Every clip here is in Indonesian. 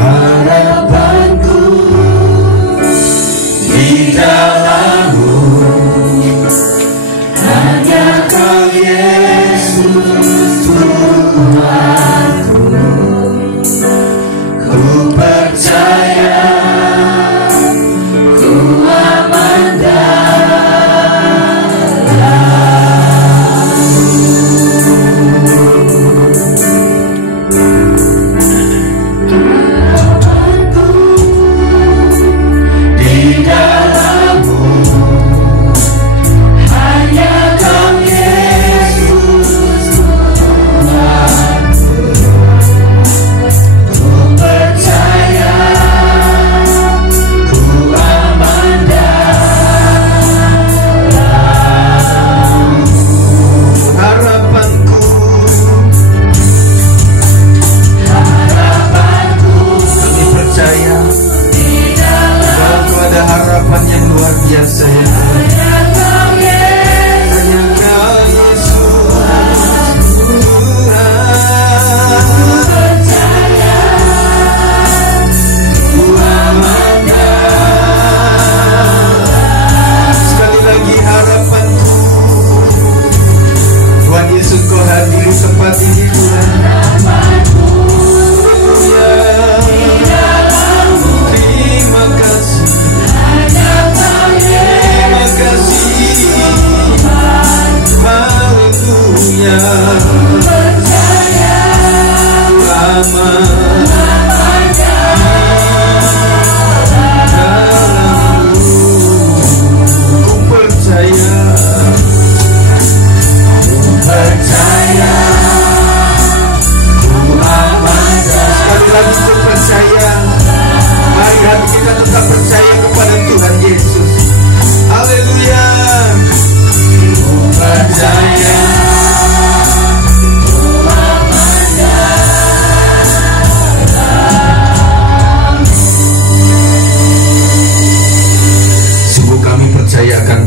harapanku di dalam-Mu, hanya Kau Yesus Tuhanku. Ku percaya, ku aman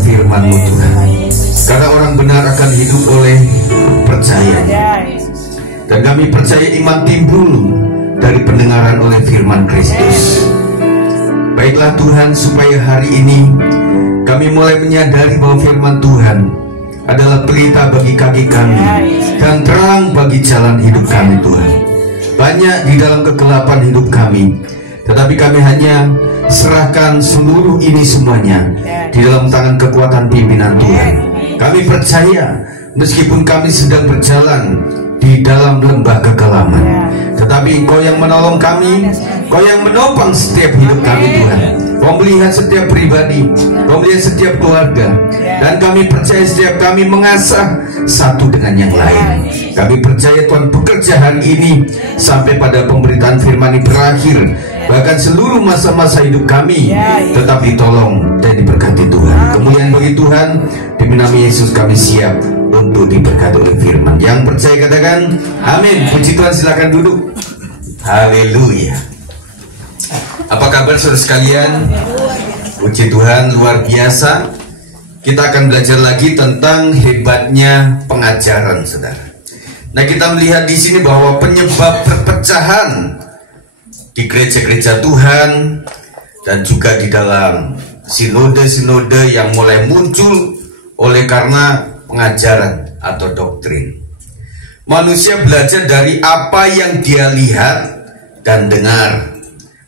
firman-Mu Tuhan, karena orang benar akan hidup oleh percayanya. Dan kami percaya iman timbul dari pendengaran oleh firman Kristus. Baiklah Tuhan, supaya hari ini kami mulai menyadari bahwa firman Tuhan adalah pelita bagi kaki kami dan terang bagi jalan hidup kami Tuhan. Banyak di dalam kegelapan hidup kami, tetapi kami hanya serahkan seluruh ini semuanya di dalam tangan kekuatan pimpinan Tuhan. Kami percaya meskipun kami sedang berjalan di dalam lembah kekelaman, tetapi Engkau yang menolong kami, Engkau yang menopang setiap hidup kami Tuhan. Kau melihat setiap pribadi, Kau melihat setiap keluarga, dan kami percaya setiap kami mengasah satu dengan yang lain. Kami percaya Tuhan bekerja hari ini sampai pada pemberitaan firman ini berakhir, bahkan seluruh masa-masa hidup kami. Tetapi tolong dan diberkati Tuhan. Kemuliaan bagi Tuhan. Demi nama Yesus kami siap untuk diberkati oleh firman. Yang percaya katakan amin. Puji Tuhan, silakan duduk. Haleluya. Apa kabar saudara sekalian? Puji Tuhan, luar biasa. Kita akan belajar lagi tentang hebatnya pengajaran, saudara. Nah, kita melihat di sini bahwa penyebab perpecahan di gereja-gereja Tuhan dan juga di dalam sinode-sinode yang mulai muncul oleh karena pengajaran atau doktrin. Manusia belajar dari apa yang dia lihat dan dengar,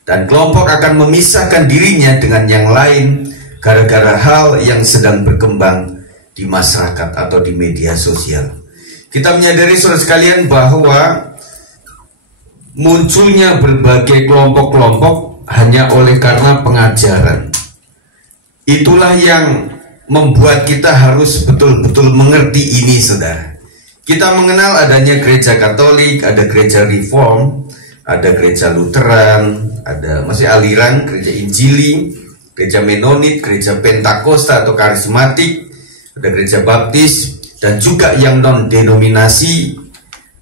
dan kelompok akan memisahkan dirinya dengan yang lain gara-gara hal yang sedang berkembang di masyarakat atau di media sosial. Kita menyadari saudara sekalian bahwa munculnya berbagai kelompok-kelompok hanya oleh karena pengajaran. Itulah yang membuat kita harus betul-betul mengerti ini, saudara. Kita mengenal adanya gereja Katolik, ada gereja Reform, ada gereja Lutheran, ada masih aliran gereja Injili, gereja Menonit, gereja Pentakosta atau Karismatik, ada gereja Baptis, dan juga yang non-denominasi,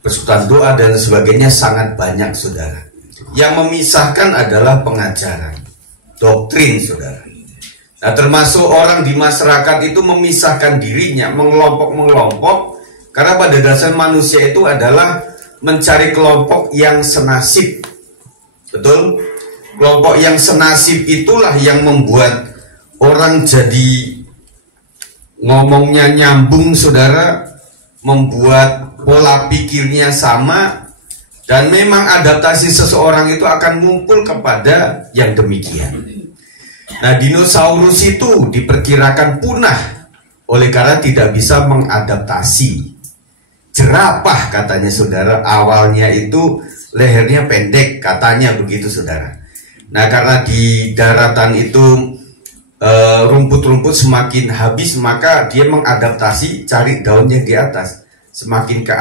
persekutuan doa dan sebagainya. Sangat banyak, saudara. Yang memisahkan adalah pengajaran, doktrin, saudara. Nah, termasuk orang di masyarakat itu memisahkan dirinya, mengelompok-mengelompok, karena pada dasar manusia itu adalah mencari kelompok yang senasib. Betul? Kelompok yang senasib itulah yang membuat orang jadi ngomongnya nyambung, saudara, membuat pola pikirnya sama, dan memang adaptasi seseorang itu akan ngumpul kepada yang demikian. Nah, dinosaurus itu diperkirakan punah oleh karena tidak bisa mengadaptasi. Jerapah katanya, saudara, awalnya itu lehernya pendek, katanya begitu, saudara. Nah, karena di daratan itu rumput-rumput semakin habis, maka dia mengadaptasi cari daunnya di atas. Semakin ke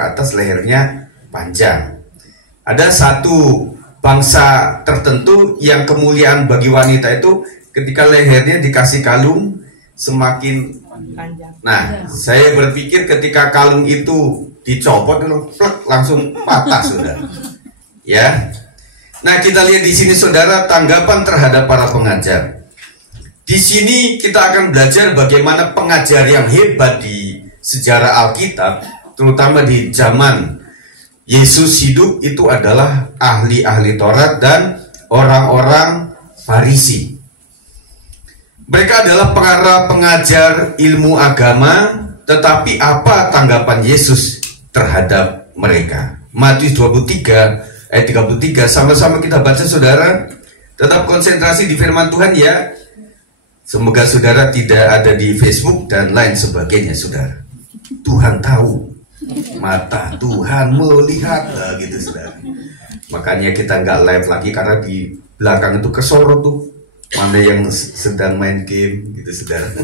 atas lehernya panjang. Ada satu bangsa tertentu yang kemuliaan bagi wanita itu ketika lehernya dikasih kalung semakin panjang. Nah, saya berpikir ketika kalung itu dicopot langsung patah, saudara. Ya. Nah, kita lihat di sini, saudara, tanggapan terhadap para pengajar. Di sini kita akan belajar bagaimana pengajar yang hebat di sejarah Alkitab, terutama di zaman Yesus hidup, itu adalah ahli-ahli Taurat dan orang-orang Farisi. Mereka adalah para pengajar ilmu agama, tetapi apa tanggapan Yesus terhadap mereka? Matius 23 ayat 33, sama-sama kita baca, saudara. Tetap konsentrasi di firman Tuhan ya. Semoga saudara tidak ada di Facebook dan lain sebagainya, saudara. Tuhan tahu, mata Tuhan melihat, gitu, saudara. Makanya kita nggak live lagi karena di belakang itu kesorot tuh mana yang sedang main game, gitu, saudara. 1,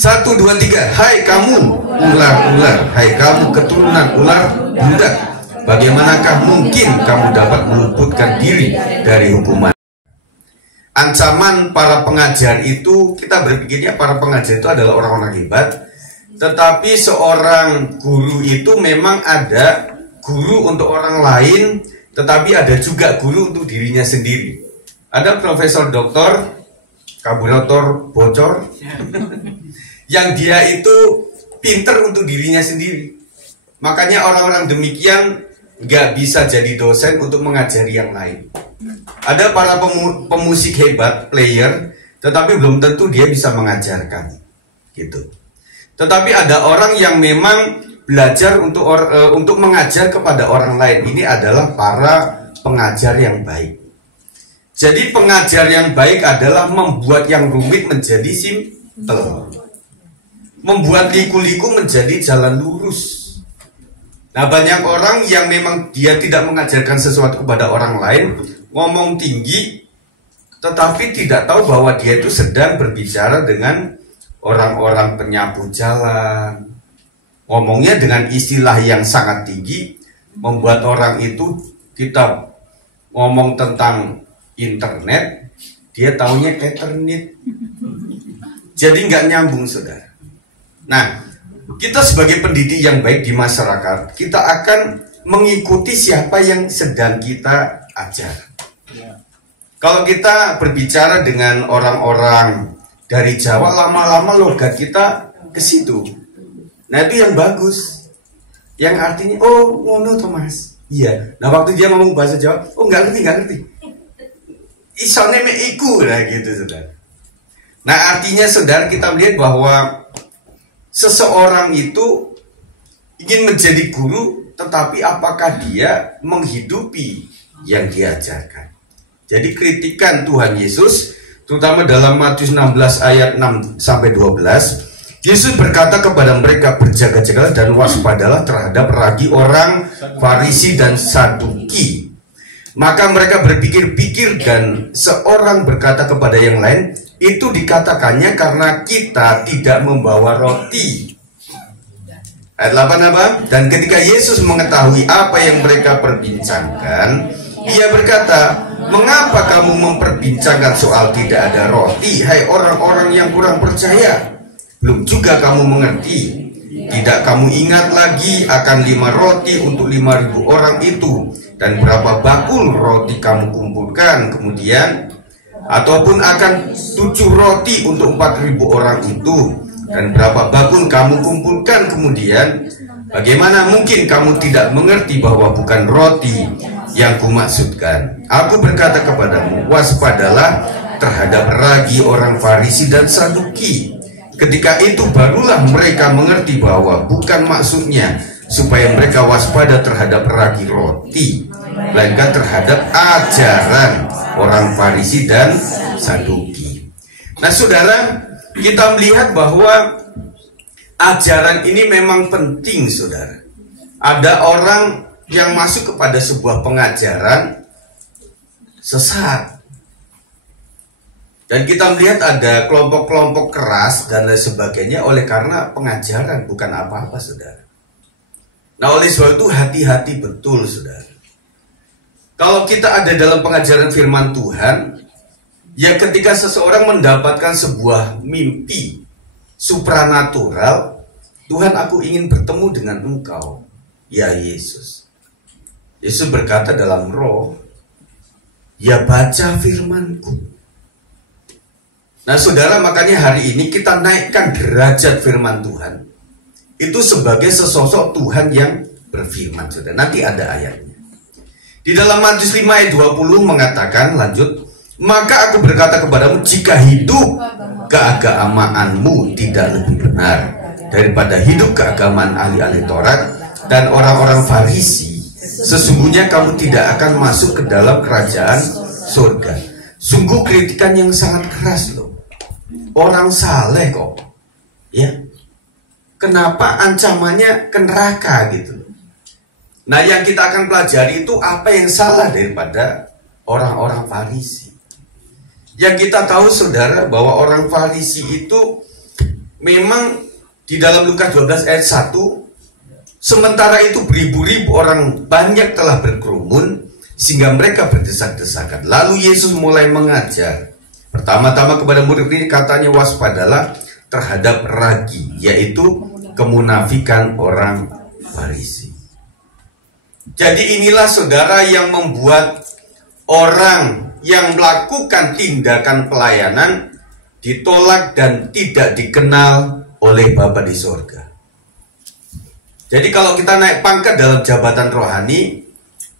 2, 3. Hai kamu ular-ular, hai kamu keturunan ular budak, bagaimanakah mungkin kamu dapat meluputkan diri dari hukuman? Ancaman para pengajar itu, kita berpikirnya para pengajar itu adalah orang-orang hebat, tetapi seorang guru itu memang ada guru untuk orang lain, tetapi ada juga guru untuk dirinya sendiri. Ada profesor doktor karburator bocor yang dia itu pinter untuk dirinya sendiri. Makanya orang-orang demikian nggak bisa jadi dosen untuk mengajari yang lain. Ada para pemusik hebat, player, tetapi belum tentu dia bisa mengajarkan, gitu. Tetapi ada orang yang memang belajar untuk mengajar kepada orang lain. Ini adalah para pengajar yang baik. Jadi pengajar yang baik adalah membuat yang rumit menjadi simpel, membuat liku-liku menjadi jalan lurus. Nah, banyak orang yang memang dia tidak mengajarkan sesuatu kepada orang lain, ngomong tinggi, tetapi tidak tahu bahwa dia itu sedang berbicara dengan orang-orang penyapu jalan. Ngomongnya dengan istilah yang sangat tinggi, membuat orang itu, kita ngomong tentang internet, dia taunya ethernet. Jadi nggak nyambung, saudara. Nah, kita sebagai pendidik yang baik di masyarakat, kita akan mengikuti siapa yang sedang kita ajar. Kalau kita berbicara dengan orang-orang dari Jawa, lama-lama logat kita ke situ. Nah, itu yang bagus. Yang artinya, oh, ngono Thomas. Iya. Nah, waktu dia ngomong bahasa Jawa, oh, nggak ngerti. Isone me iku, nah gitu, saudara. Nah, artinya, saudara, kita melihat bahwa seseorang itu ingin menjadi guru, tetapi apakah dia menghidupi yang diajarkan? Jadi kritikan Tuhan Yesus, terutama dalam Matius 16 ayat 6-12, Yesus berkata kepada mereka, berjaga-jagalah dan waspadalah terhadap ragi orang Farisi dan Saduki. Maka mereka berpikir-pikir dan seorang berkata kepada yang lain, itu dikatakannya karena kita tidak membawa roti. Ayat 8 apa? Dan ketika Yesus mengetahui apa yang mereka perbincangkan, ia berkata, mengapa kamu memperbincangkan soal tidak ada roti, hai orang-orang yang kurang percaya? Belum juga kamu mengerti? Tidak kamu ingat lagi akan 5 roti untuk 5.000 orang itu? Dan berapa bakul roti kamu kumpulkan kemudian? Ataupun akan 7 roti untuk 4.000 orang itu? Dan berapa bakul kamu kumpulkan kemudian? Bagaimana mungkin kamu tidak mengerti bahwa bukan roti yang kumaksudkan. Aku berkata kepadamu, waspadalah terhadap ragi orang Farisi dan Saduki. Ketika itu barulah mereka mengerti bahwa bukan maksudnya supaya mereka waspada terhadap ragi roti, melainkan terhadap ajaran orang Farisi dan Saduki. Nah saudara, kita melihat bahwa ajaran ini memang penting saudara. Ada orang yang masuk kepada sebuah pengajaran sesat. Dan kita melihat ada kelompok-kelompok keras dan lain sebagainya oleh karena pengajaran, bukan apa-apa saudara. Nah oleh sebab itu hati-hati betul saudara. Kalau kita ada dalam pengajaran firman Tuhan, ya ketika seseorang mendapatkan sebuah mimpi supranatural, Tuhan aku ingin bertemu dengan engkau, ya Yesus. Yesus berkata dalam roh, ya baca firmanku. Nah saudara, makanya hari ini kita naikkan derajat firman Tuhan itu sebagai sesosok Tuhan yang berfirman saudara. Nanti ada ayatnya. Di dalam Matius 5 ayat 20 mengatakan, lanjut, maka aku berkata kepadamu, jika hidup keagamaanmu tidak lebih benar daripada hidup keagamaan ahli-ahli Taurat dan orang-orang Farisi, sesungguhnya kamu tidak akan masuk ke dalam kerajaan surga. Sungguh kritikan yang sangat keras loh. Orang saleh kok, ya. Kenapa ancamannya ke neraka gitu? Nah, yang kita akan pelajari itu apa yang salah daripada orang-orang Farisi. Yang kita tahu saudara bahwa orang Farisi itu memang di dalam Lukas 12 ayat 1, sementara itu beribu-ribu orang banyak telah berkerumun sehingga mereka berdesak-desakan. Lalu Yesus mulai mengajar. Pertama-tama kepada murid ini katanya, waspadalah terhadap ragi, yaitu kemunafikan orang Farisi. Jadi inilah saudara yang membuat orang yang melakukan tindakan pelayanan ditolak dan tidak dikenal oleh Bapa di surga. Jadi kalau kita naik pangkat dalam jabatan rohani,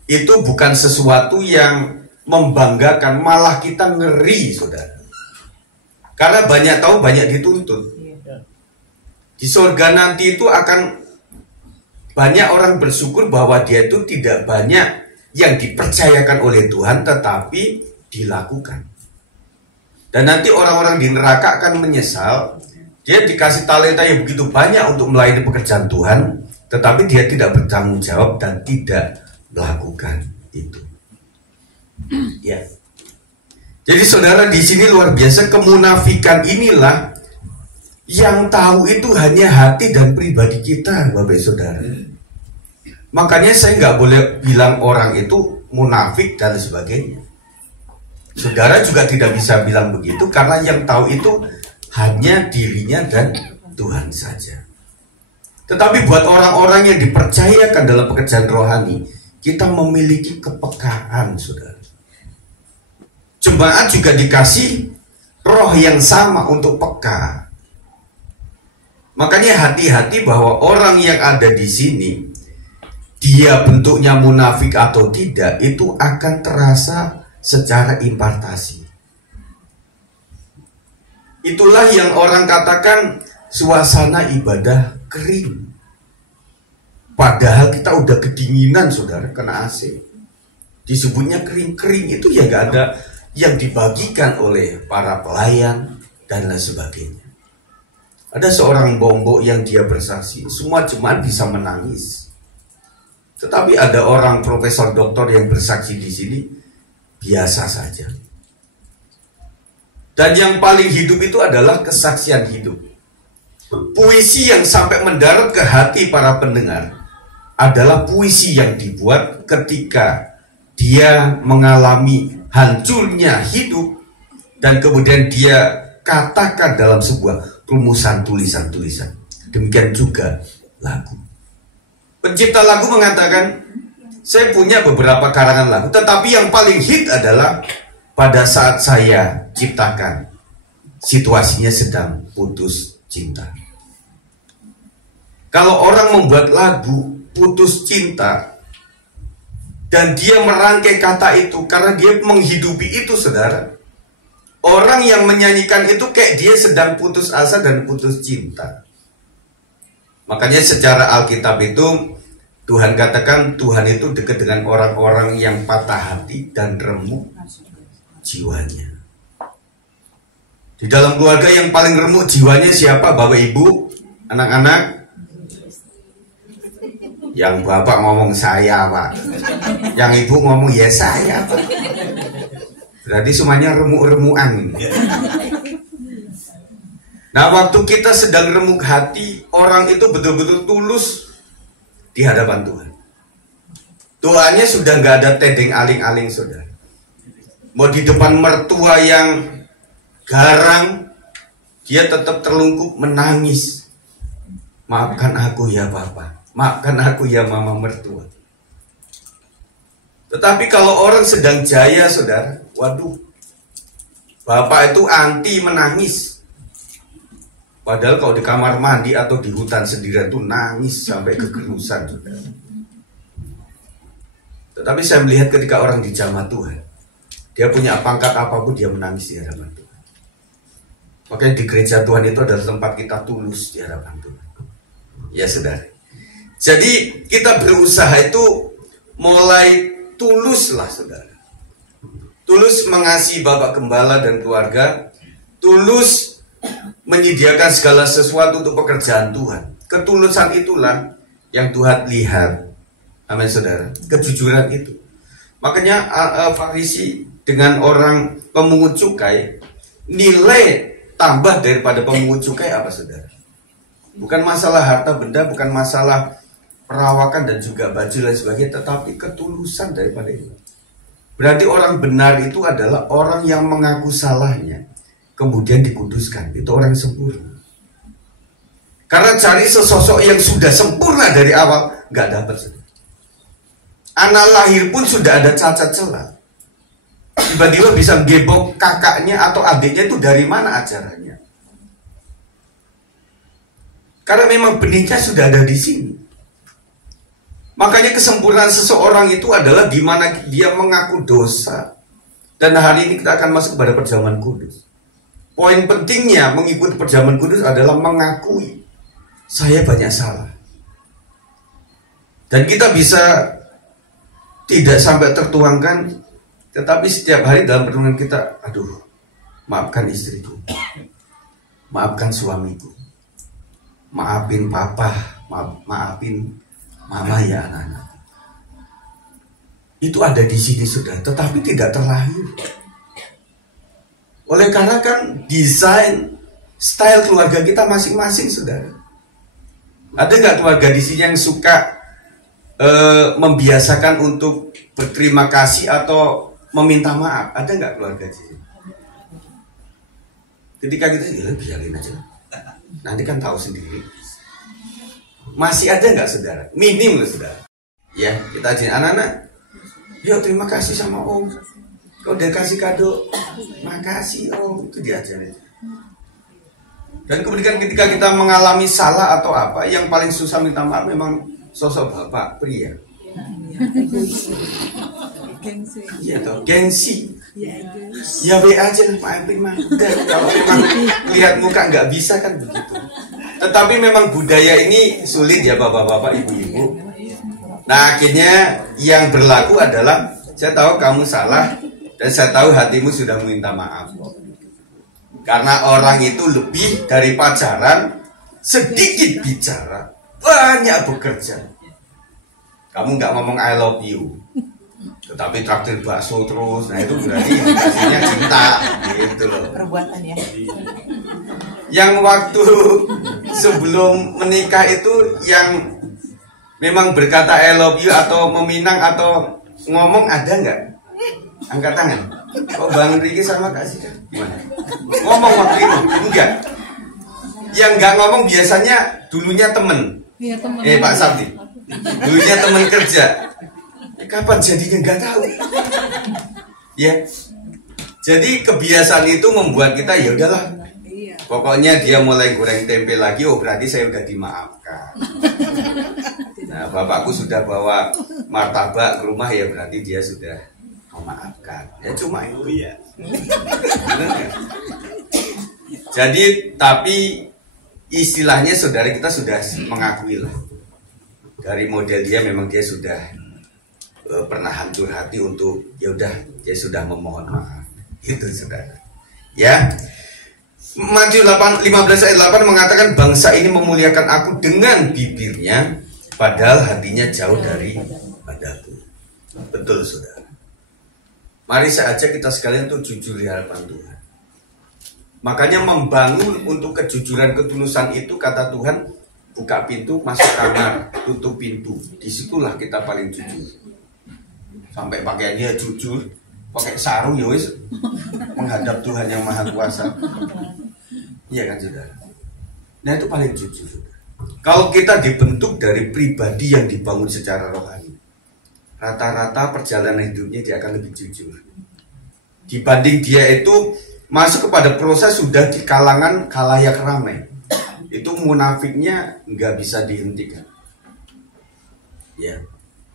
itu bukan sesuatu yang membanggakan, malah kita ngeri saudara. Karena banyak tahu banyak dituntut. Di surga nanti itu akan banyak orang bersyukur bahwa dia itu tidak banyak yang dipercayakan oleh Tuhan tetapi dilakukan. Dan nanti orang-orang di neraka akan menyesal, dia dikasih talenta yang begitu banyak untuk melayani pekerjaan Tuhan, tetapi dia tidak bertanggung jawab dan tidak melakukan itu. Ya. Jadi saudara, di sini luar biasa, kemunafikan inilah yang tahu itu hanya hati dan pribadi kita, Bapak Saudara. Makanya saya nggak boleh bilang orang itu munafik dan sebagainya. Saudara juga tidak bisa bilang begitu, karena yang tahu itu hanya dirinya dan Tuhan saja. Tetapi buat orang-orang yang dipercayakan dalam pekerjaan rohani, kita memiliki kepekaan, saudara. Jemaat juga dikasih roh yang sama untuk peka. Makanya hati-hati bahwa orang yang ada di sini, dia bentuknya munafik atau tidak, itu akan terasa secara impartasi. Itulah yang orang katakan suasana ibadah kering. Padahal kita udah kedinginan, saudara, kena AC. Disebutnya kering-kering, itu ya gak ada yang dibagikan oleh para pelayan dan lain sebagainya. Ada seorang bombok yang dia bersaksi, semua jemaat bisa menangis. Tetapi ada orang profesor doktor yang bersaksi di sini, biasa saja. Dan yang paling hidup itu adalah kesaksian hidup. Puisi yang sampai mendarat ke hati para pendengar adalah puisi yang dibuat ketika dia mengalami hancurnya hidup dan kemudian dia katakan dalam sebuah rumusan tulisan-tulisan. Demikian juga lagu. Pencipta lagu mengatakan, saya punya beberapa karangan lagu, tetapi yang paling hit adalah pada saat saya ciptakan, situasinya sedang putus cinta. Kalau orang membuat lagu putus cinta Dan dia merangkai kata itu karena dia menghidupi itu, saudara. Orang yang menyanyikan itu kayak dia sedang putus asa dan putus cinta. Makanya secara Alkitab itu Tuhan katakan Tuhan itu dekat dengan orang-orang yang patah hati dan remuk jiwanya. Di dalam keluarga yang paling remuk jiwanya siapa? Bapak Ibu, anak-anak. Yang bapak ngomong saya, Pak. Yang ibu ngomong ya saya, Pak. Berarti semuanya remuk-remukan. Nah, waktu kita sedang remuk hati, orang itu betul-betul tulus di hadapan Tuhan. Doanya sudah nggak ada tedeng aling-aling, saudara. Mau di depan mertua yang garang, dia tetap terlungkup menangis. Maafkan aku ya Bapak. Maafkan aku ya mama mertua. Tetapi kalau orang sedang jaya, saudara, waduh, bapak itu anti menangis. Padahal kalau di kamar mandi atau di hutan sendirian itu nangis sampai kegerusan, saudara. Tetapi saya melihat ketika orang di jamaah Tuhan, dia punya pangkat apapun, dia menangis di hadapan Tuhan. Makanya di gereja Tuhan itu adalah tempat kita tulus di hadapan Tuhan. Ya, saudara. Jadi kita berusaha itu mulai tulus lah, saudara. Tulus mengasihi Bapak Gembala dan keluarga. Tulus menyediakan segala sesuatu untuk pekerjaan Tuhan. Ketulusan itulah yang Tuhan lihat. Amin, saudara. Kejujuran itu. Makanya Farisi dengan orang pemungut cukai, nilai tambah daripada pemungut cukai apa, saudara? Bukan masalah harta benda, bukan masalah perawakan dan juga baju dan sebagainya, tetapi ketulusan daripada itu. Berarti orang benar itu adalah orang yang mengaku salahnya kemudian dikuduskan. Itu orang yang sempurna. Karena cari sesosok yang sudah sempurna dari awal nggak dapat. Anak lahir pun sudah ada cacat celah. Tiba-tiba bisa gebok kakaknya atau adiknya, itu dari mana ajarannya? Karena memang benihnya sudah ada di sini. Makanya kesempurnaan seseorang itu adalah di mana dia mengaku dosa. Dan hari ini kita akan masuk kepada perjamuan kudus. Poin pentingnya mengikuti perjamuan kudus adalah mengakui saya banyak salah. Dan kita bisa tidak sampai tertuangkan, tetapi setiap hari dalam pertemuan kita, aduh, maafkan istriku, maafkan suamiku, maafin papa, maafin mama ya anak-anak. Itu ada di sini sudah, tetapi tidak terlahir. Oleh karena kan desain style keluarga kita masing-masing, saudara. Ada nggak keluarga di sini yang suka membiasakan untuk berterima kasih atau meminta maaf? Ada nggak keluarga di sini? Ketika kita biarin aja, nanti kan tahu sendiri. Masih ada nggak, saudara? Minim loh, saudara. Ya, kita ajarin anak-anak, yuk terima kasih sama om. Kalau dia kasih kado, makasih om. Itu diajarin. Dan kemudian ketika kita mengalami salah atau apa, yang paling susah minta maaf memang sosok bapak pria. Iya toh, gengsi. Ya be aja lah maafin mah. Kalau memang lihat muka nggak bisa kan begitu. Tetapi memang budaya ini sulit ya bapak-bapak, ibu-ibu. Nah akhirnya yang berlaku adalah saya tahu kamu salah dan saya tahu hatimu sudah meminta maaf. Karena orang itu lebih dari pacaran, sedikit bicara, banyak bekerja. Kamu nggak ngomong I love you, tetapi traktir bakso terus, nah itu berarti indikasinya cinta, gitu loh. Perbuatan ya. Yang waktu sebelum menikah itu yang memang berkata I love you atau meminang atau ngomong ada nggak? Angkat tangan. Oh Bang Riki sama Kak Sika gimana? Ngomong waktu itu? Enggak. Yang nggak ngomong biasanya dulunya temen. Iya, temen. Pak Sabdi. Dulunya teman kerja. Kapan jadinya nggak tahu. Ya. Jadi kebiasaan itu membuat kita ya udahlah. Pokoknya dia mulai goreng tempe lagi, oh berarti saya udah dimaafkan. Nah, bapakku sudah bawa martabak ke rumah ya berarti dia sudah memaafkan. Ya cuma itu ya. Jadi tapi istilahnya saudara kita sudah mengakui lah. Dari model dia memang dia sudah pernah hancur hati untuk ya udah dia sudah memohon maaf. Itu saudara. Ya. Matius 15 ayat 8 mengatakan bangsa ini memuliakan aku dengan bibirnya padahal hatinya jauh dari padaku. Betul saudara. Mari saja kita sekalian tuh jujur di hadapan Tuhan. Makanya membangun untuk kejujuran ketulusan itu kata Tuhan, buka pintu, masuk kamar, tutup pintu. Disitulah kita paling jujur. Sampai pakaiannya jujur, pakai sarung ya wis menghadap Tuhan yang Maha Kuasa. Iya kan saudara? Nah itu paling jujur. Kalau kita dibentuk dari pribadi yang dibangun secara rohani, rata-rata perjalanan hidupnya dia akan lebih jujur. Dibanding dia itu masuk kepada proses sudah di kalangan khalayak ramai, itu munafiknya nggak bisa dihentikan. Ya,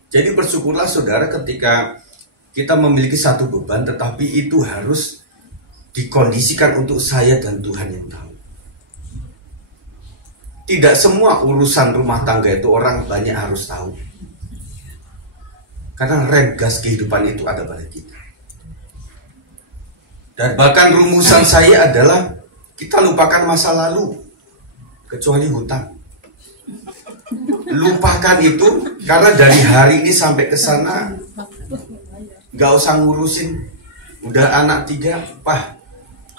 jadi bersyukurlah saudara ketika kita memiliki satu beban, tetapi itu harus dikondisikan untuk saya dan Tuhan yang tahu. Tidak semua urusan rumah tangga itu orang banyak harus tahu. Karena rem gas kehidupan itu ada pada kita. Dan bahkan rumusan saya adalah kita lupakan masa lalu. Kecuali hutang. Lupakan itu karena dari hari ini sampai ke sana gak usah ngurusin. Udah anak 3, Pak,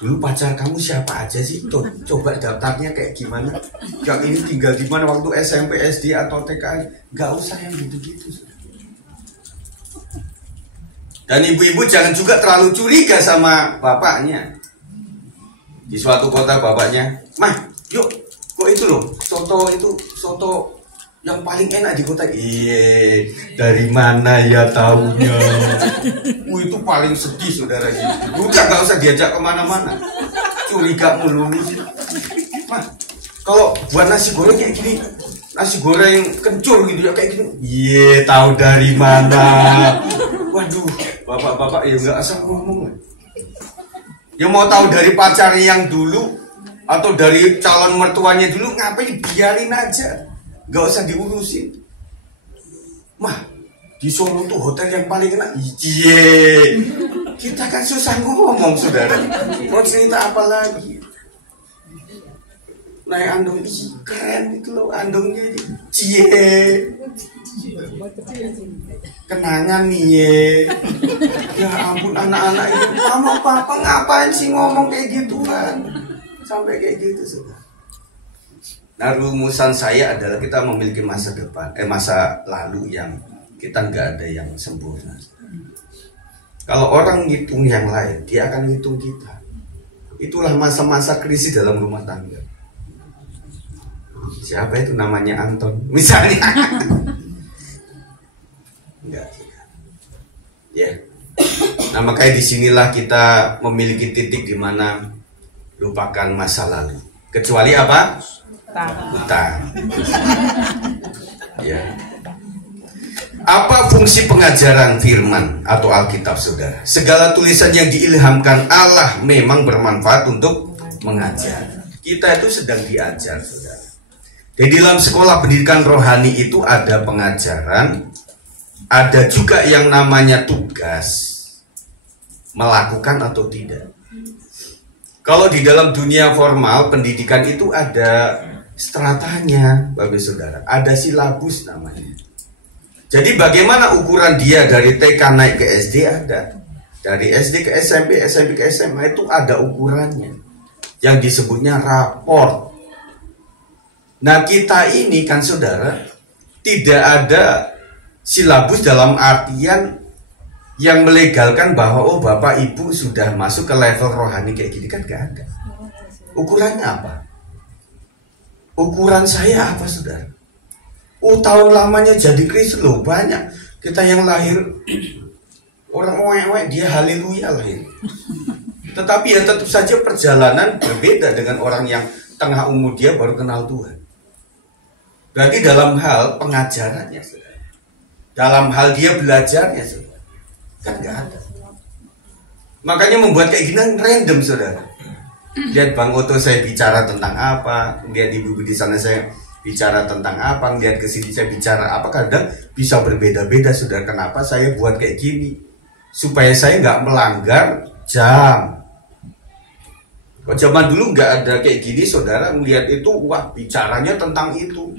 dulu pacar kamu siapa aja sih? Tuh, coba daftarnya kayak gimana? Yang ini tinggal di mana waktu SMP, SD atau TK? Gak usah yang gitu-gitu. Dan ibu-ibu jangan juga terlalu curiga sama bapaknya. Di suatu kota bapaknya, "Mah, yuk, kok itu loh, soto yang paling enak di kota." "Iya, dari mana ya taunya?" Itu paling sedih saudara gitu. Udah gak usah diajak kemana-mana. Curiga melulu sih. "Mah, kalau buat nasi goreng kayak gini, nasi goreng kencur gitu ya kayak gini." "Iya, tahu dari mana?" Waduh, bapak-bapak ya nggak asal ngomong. Yang mau tahu dari pacarnya yang dulu atau dari calon mertuanya dulu, ngapain biarin aja, nggak usah diurusin. "Mah, di Solo tuh hotel yang paling enak." Iya, kita kan susah ngomong saudara. Mau cerita apa lagi? Naik andong, keren itu loh andongnya. Cie, kenangan nih ya ampun anak-anak itu. Mama papa ngapain sih ngomong kayak gituan sampai kayak gitu saudara. Nah rumusan saya adalah kita memiliki masa depan, masa lalu yang kita nggak ada yang sempurna. Kalau orang ngitung yang lain, dia akan ngitung kita. Itulah masa-masa krisis dalam rumah tangga. Siapa itu namanya Anton misalnya? Enggak. Ya. Nah makanya disinilah kita memiliki titik di mana lupakan masa lalu. Kecuali apa? Hutang. Ya. Apa fungsi pengajaran firman atau Alkitab saudara? Segala tulisan yang diilhamkan Allah memang bermanfaat untuk mengajar. Kita itu sedang diajar saudara. Di dalam sekolah pendidikan rohani itu ada pengajaran, ada juga yang namanya tugas, melakukan atau tidak. Kalau di dalam dunia formal pendidikan itu ada stratanya, Bapak Saudara, ada silabus namanya. Jadi bagaimana ukuran dia dari TK naik ke SD ada, dari SD ke SMP, SMP ke SMA itu ada ukurannya, yang disebutnya raport. Nah kita ini kan saudara tidak ada silabus dalam artian yang melegalkan bahwa oh bapak ibu sudah masuk ke level rohani kayak gini, kan gak ada. Ukurannya apa? Ukuran saya apa saudara? Oh tahun lamanya jadi Kristen loh banyak. Kita yang lahir orang wek dia haleluya lahir. Tetapi ya tetap saja perjalanan berbeda dengan orang yang tengah umur dia baru kenal Tuhan. Berarti dalam hal pengajarannya saudara. dalam hal dia belajarnya, saudara. Kan nggak ada. Makanya membuat kayak gini random, saudara. Lihat Bang Oto saya bicara tentang apa, lihat Ibu di sana saya bicara tentang apa, lihat ke sini saya bicara apa, kadang bisa berbeda-beda, saudara. Kenapa saya buat kayak gini? Supaya saya nggak melanggar jam. Kalau zaman dulu nggak ada kayak gini, saudara, melihat itu, wah bicaranya tentang itu,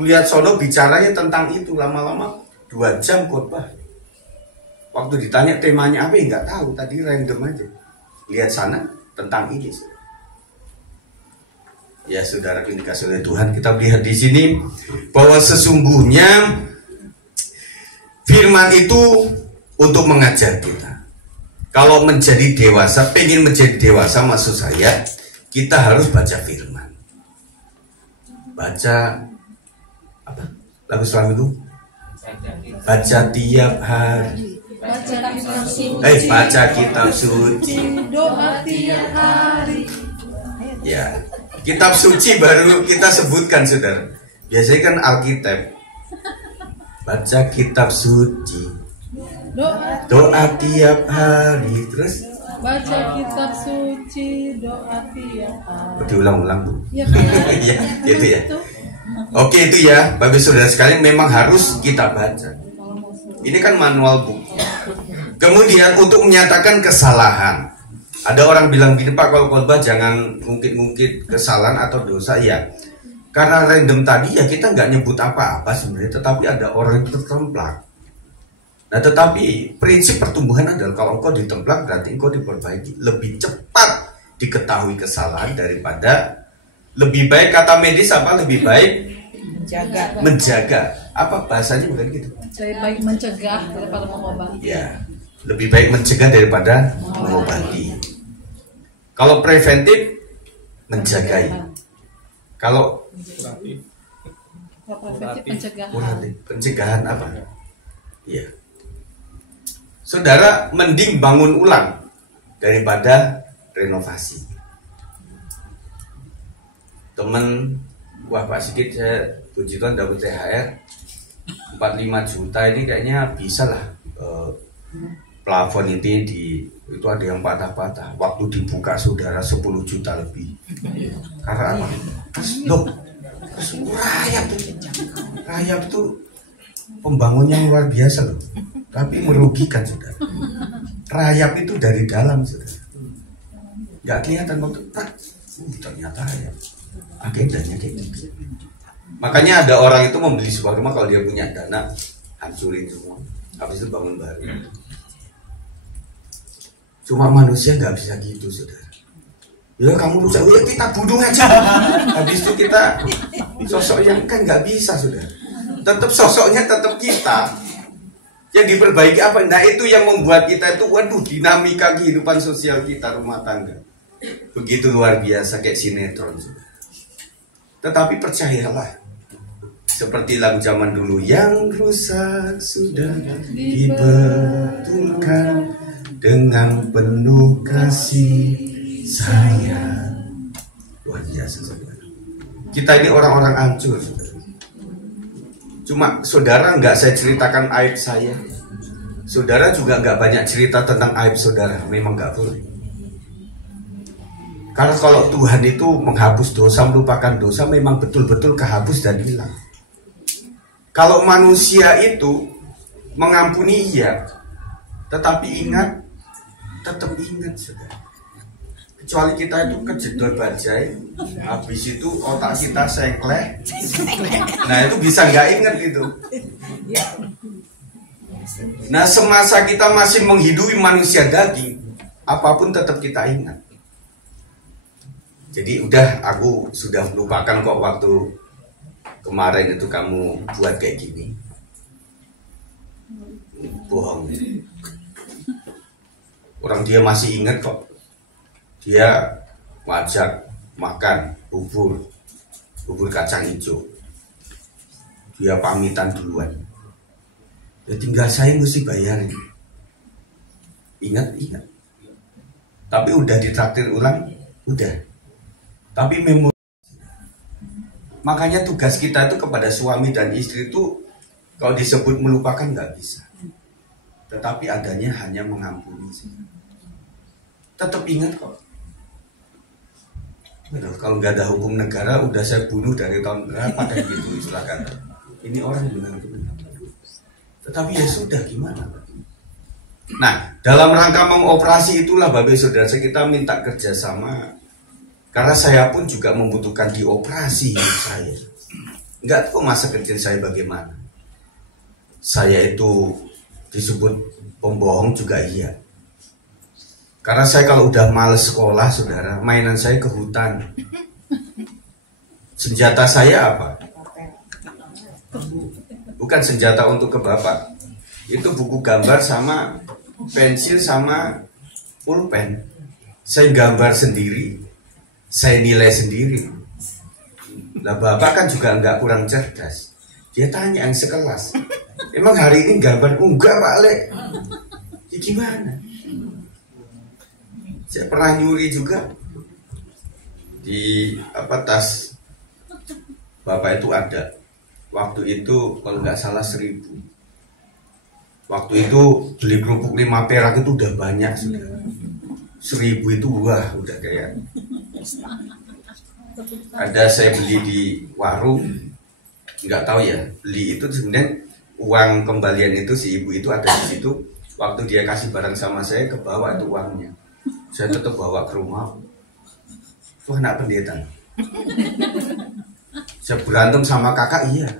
melihat sono bicaranya tentang itu, lama-lama 2 jam khotbah. Waktu ditanya temanya apa, ya nggak tahu, tadi random aja. Lihat sana tentang ini. Ya saudara, ini dikasih oleh Tuhan, kita lihat di sini bahwa sesungguhnya firman itu untuk mengajar kita. Kalau menjadi dewasa, pengen menjadi dewasa, maksud saya kita harus baca firman. Baca apa? Lagu selama itu? Baca tiap hari. Baca kitab suci. Doa tiap hari. Ya, kitab suci baru kita sebutkan, saudara. Biasanya kan Alkitab. Baca kitab suci. Doa tiap hari. Terus baca kitab suci, doa tiap hari. Diulang-ulang, Bu. Ya, kan? Ya, itu ya. Oke, itu ya, Bapak Saudara sekalian, memang harus kita baca. Ini kan manual buku. Kemudian untuk menyatakan kesalahan. Ada orang bilang gini, Pak, kalau khotbah jangan ngungkit-ngungkit kesalahan atau dosa, ya. Karena random tadi ya kita nggak nyebut apa-apa sebenarnya, tetapi ada orang yang tertemplak. Nah, tetapi prinsip pertumbuhan adalah kalau engkau ditemplak berarti engkau diperbaiki. Lebih cepat diketahui kesalahan daripada, lebih baik kata medis apa? Lebih baik menjaga. Apa bahasanya bukan gitu? Lebih baik mencegah daripada mengobati. Ya, lebih baik mencegah daripada mengobati. Kalau preventif, menjagai. Kalau preventif, pencegahan apa? Iya. Saudara, mending bangun ulang daripada renovasi. Temen, wah Pak Sigit, saya puji Tuhan dapat THR 45 juta, ini kayaknya bisa lah. Plafon itu ada yang patah-patah. Waktu dibuka, saudara, 10 juta lebih. Karena apa? Loh, rayap tuh pembangunnya luar biasa loh. Tapi merugikan, saudara. Rayap itu dari dalam, saudara. Nggak kelihatan waktu ternyata rayap. Agendanya kayak gitu. Makanya ada orang itu membeli sebuah rumah, kalau dia punya dana, hancurin semua, habis itu bangun baru. Cuma manusia nggak bisa gitu, saudara. Ya kamu rusak, ya kita bunuh aja. Habis itu kita sosok yang kan nggak bisa, saudara. Tetap sosoknya tetap kita. Yang diperbaiki apa? Nah, itu yang membuat kita itu, waduh, dinamika kehidupan sosial kita, rumah tangga begitu luar biasa, kayak sinetron, saudara. Tetapi percayalah, seperti lagu zaman dulu, yang rusak sudah dibetulkan dengan penuh kasih sayang. Luar biasa, saudara. Kita ini orang-orang hancur, saudara. Cuma saudara nggak saya ceritakan aib saya. Saudara juga nggak banyak cerita tentang aib saudara. Memang nggak boleh. Karena kalau Tuhan itu menghapus dosa, melupakan dosa, memang betul-betul kehapus dan hilang. Kalau manusia itu mengampuni, iya, tetapi ingat, tetap ingat, saudara. Kecuali kita itu kejedot bajai, habis itu otak kita sengkleh, nah itu bisa nggak ingat gitu. Nah, semasa kita masih menghidupi manusia daging, apapun tetap kita ingat. Jadi udah, aku sudah melupakan kok waktu kemarin itu kamu buat kayak gini. Bohong. Orang dia masih ingat kok. Dia ngajak makan bubur kacang hijau. Dia pamitan duluan. Ya tinggal saya mesti bayarin. Ingat. Tapi udah ditraktir ulang, udah. Tapi memori. Makanya tugas kita itu kepada suami dan istri itu Kalau disebut melupakan nggak bisa. Tetapi adanya hanya mengampuni. Tetap ingat kok. Betul, kalau nggak ada hukum negara, udah saya bunuh dari tahun berapa kayak gitu istilah kata. Ini orang benar-benar. Tetapi ya sudah, gimana? Nah, dalam rangka mengoperasi itulah Bapak Saudara kita minta kerjasama. Karena saya pun juga membutuhkan dioperasi hidup saya. Enggak tahu masa kecil saya bagaimana. Saya itu disebut pembohong juga iya. Karena saya kalau udah males sekolah, saudara, mainan saya ke hutan. Senjata saya apa? Bukan senjata untuk ke bapak. Itu buku gambar sama pensil sama pulpen. Saya gambar sendiri, saya nilai sendiri. Nah bapak kan juga nggak kurang cerdas. Dia tanya yang sekelas, emang hari ini gambar? Enggak Pak Le. Ya gimana? Saya pernah nyuri juga di tas bapak itu ada. Waktu itu kalau nggak salah 1.000. Waktu itu beli kerupuk 5 perak itu udah banyak sudah. 1.000 itu wah udah kayak. Ada saya beli di warung, nggak tahu ya beli itu sebenarnya uang kembalian itu si ibu itu ada di situ. Waktu dia kasih barang sama saya ke bawah itu uangnya. Saya tetap bawa ke rumah. Itu anak pendeta. Saya berantem sama kakak iya.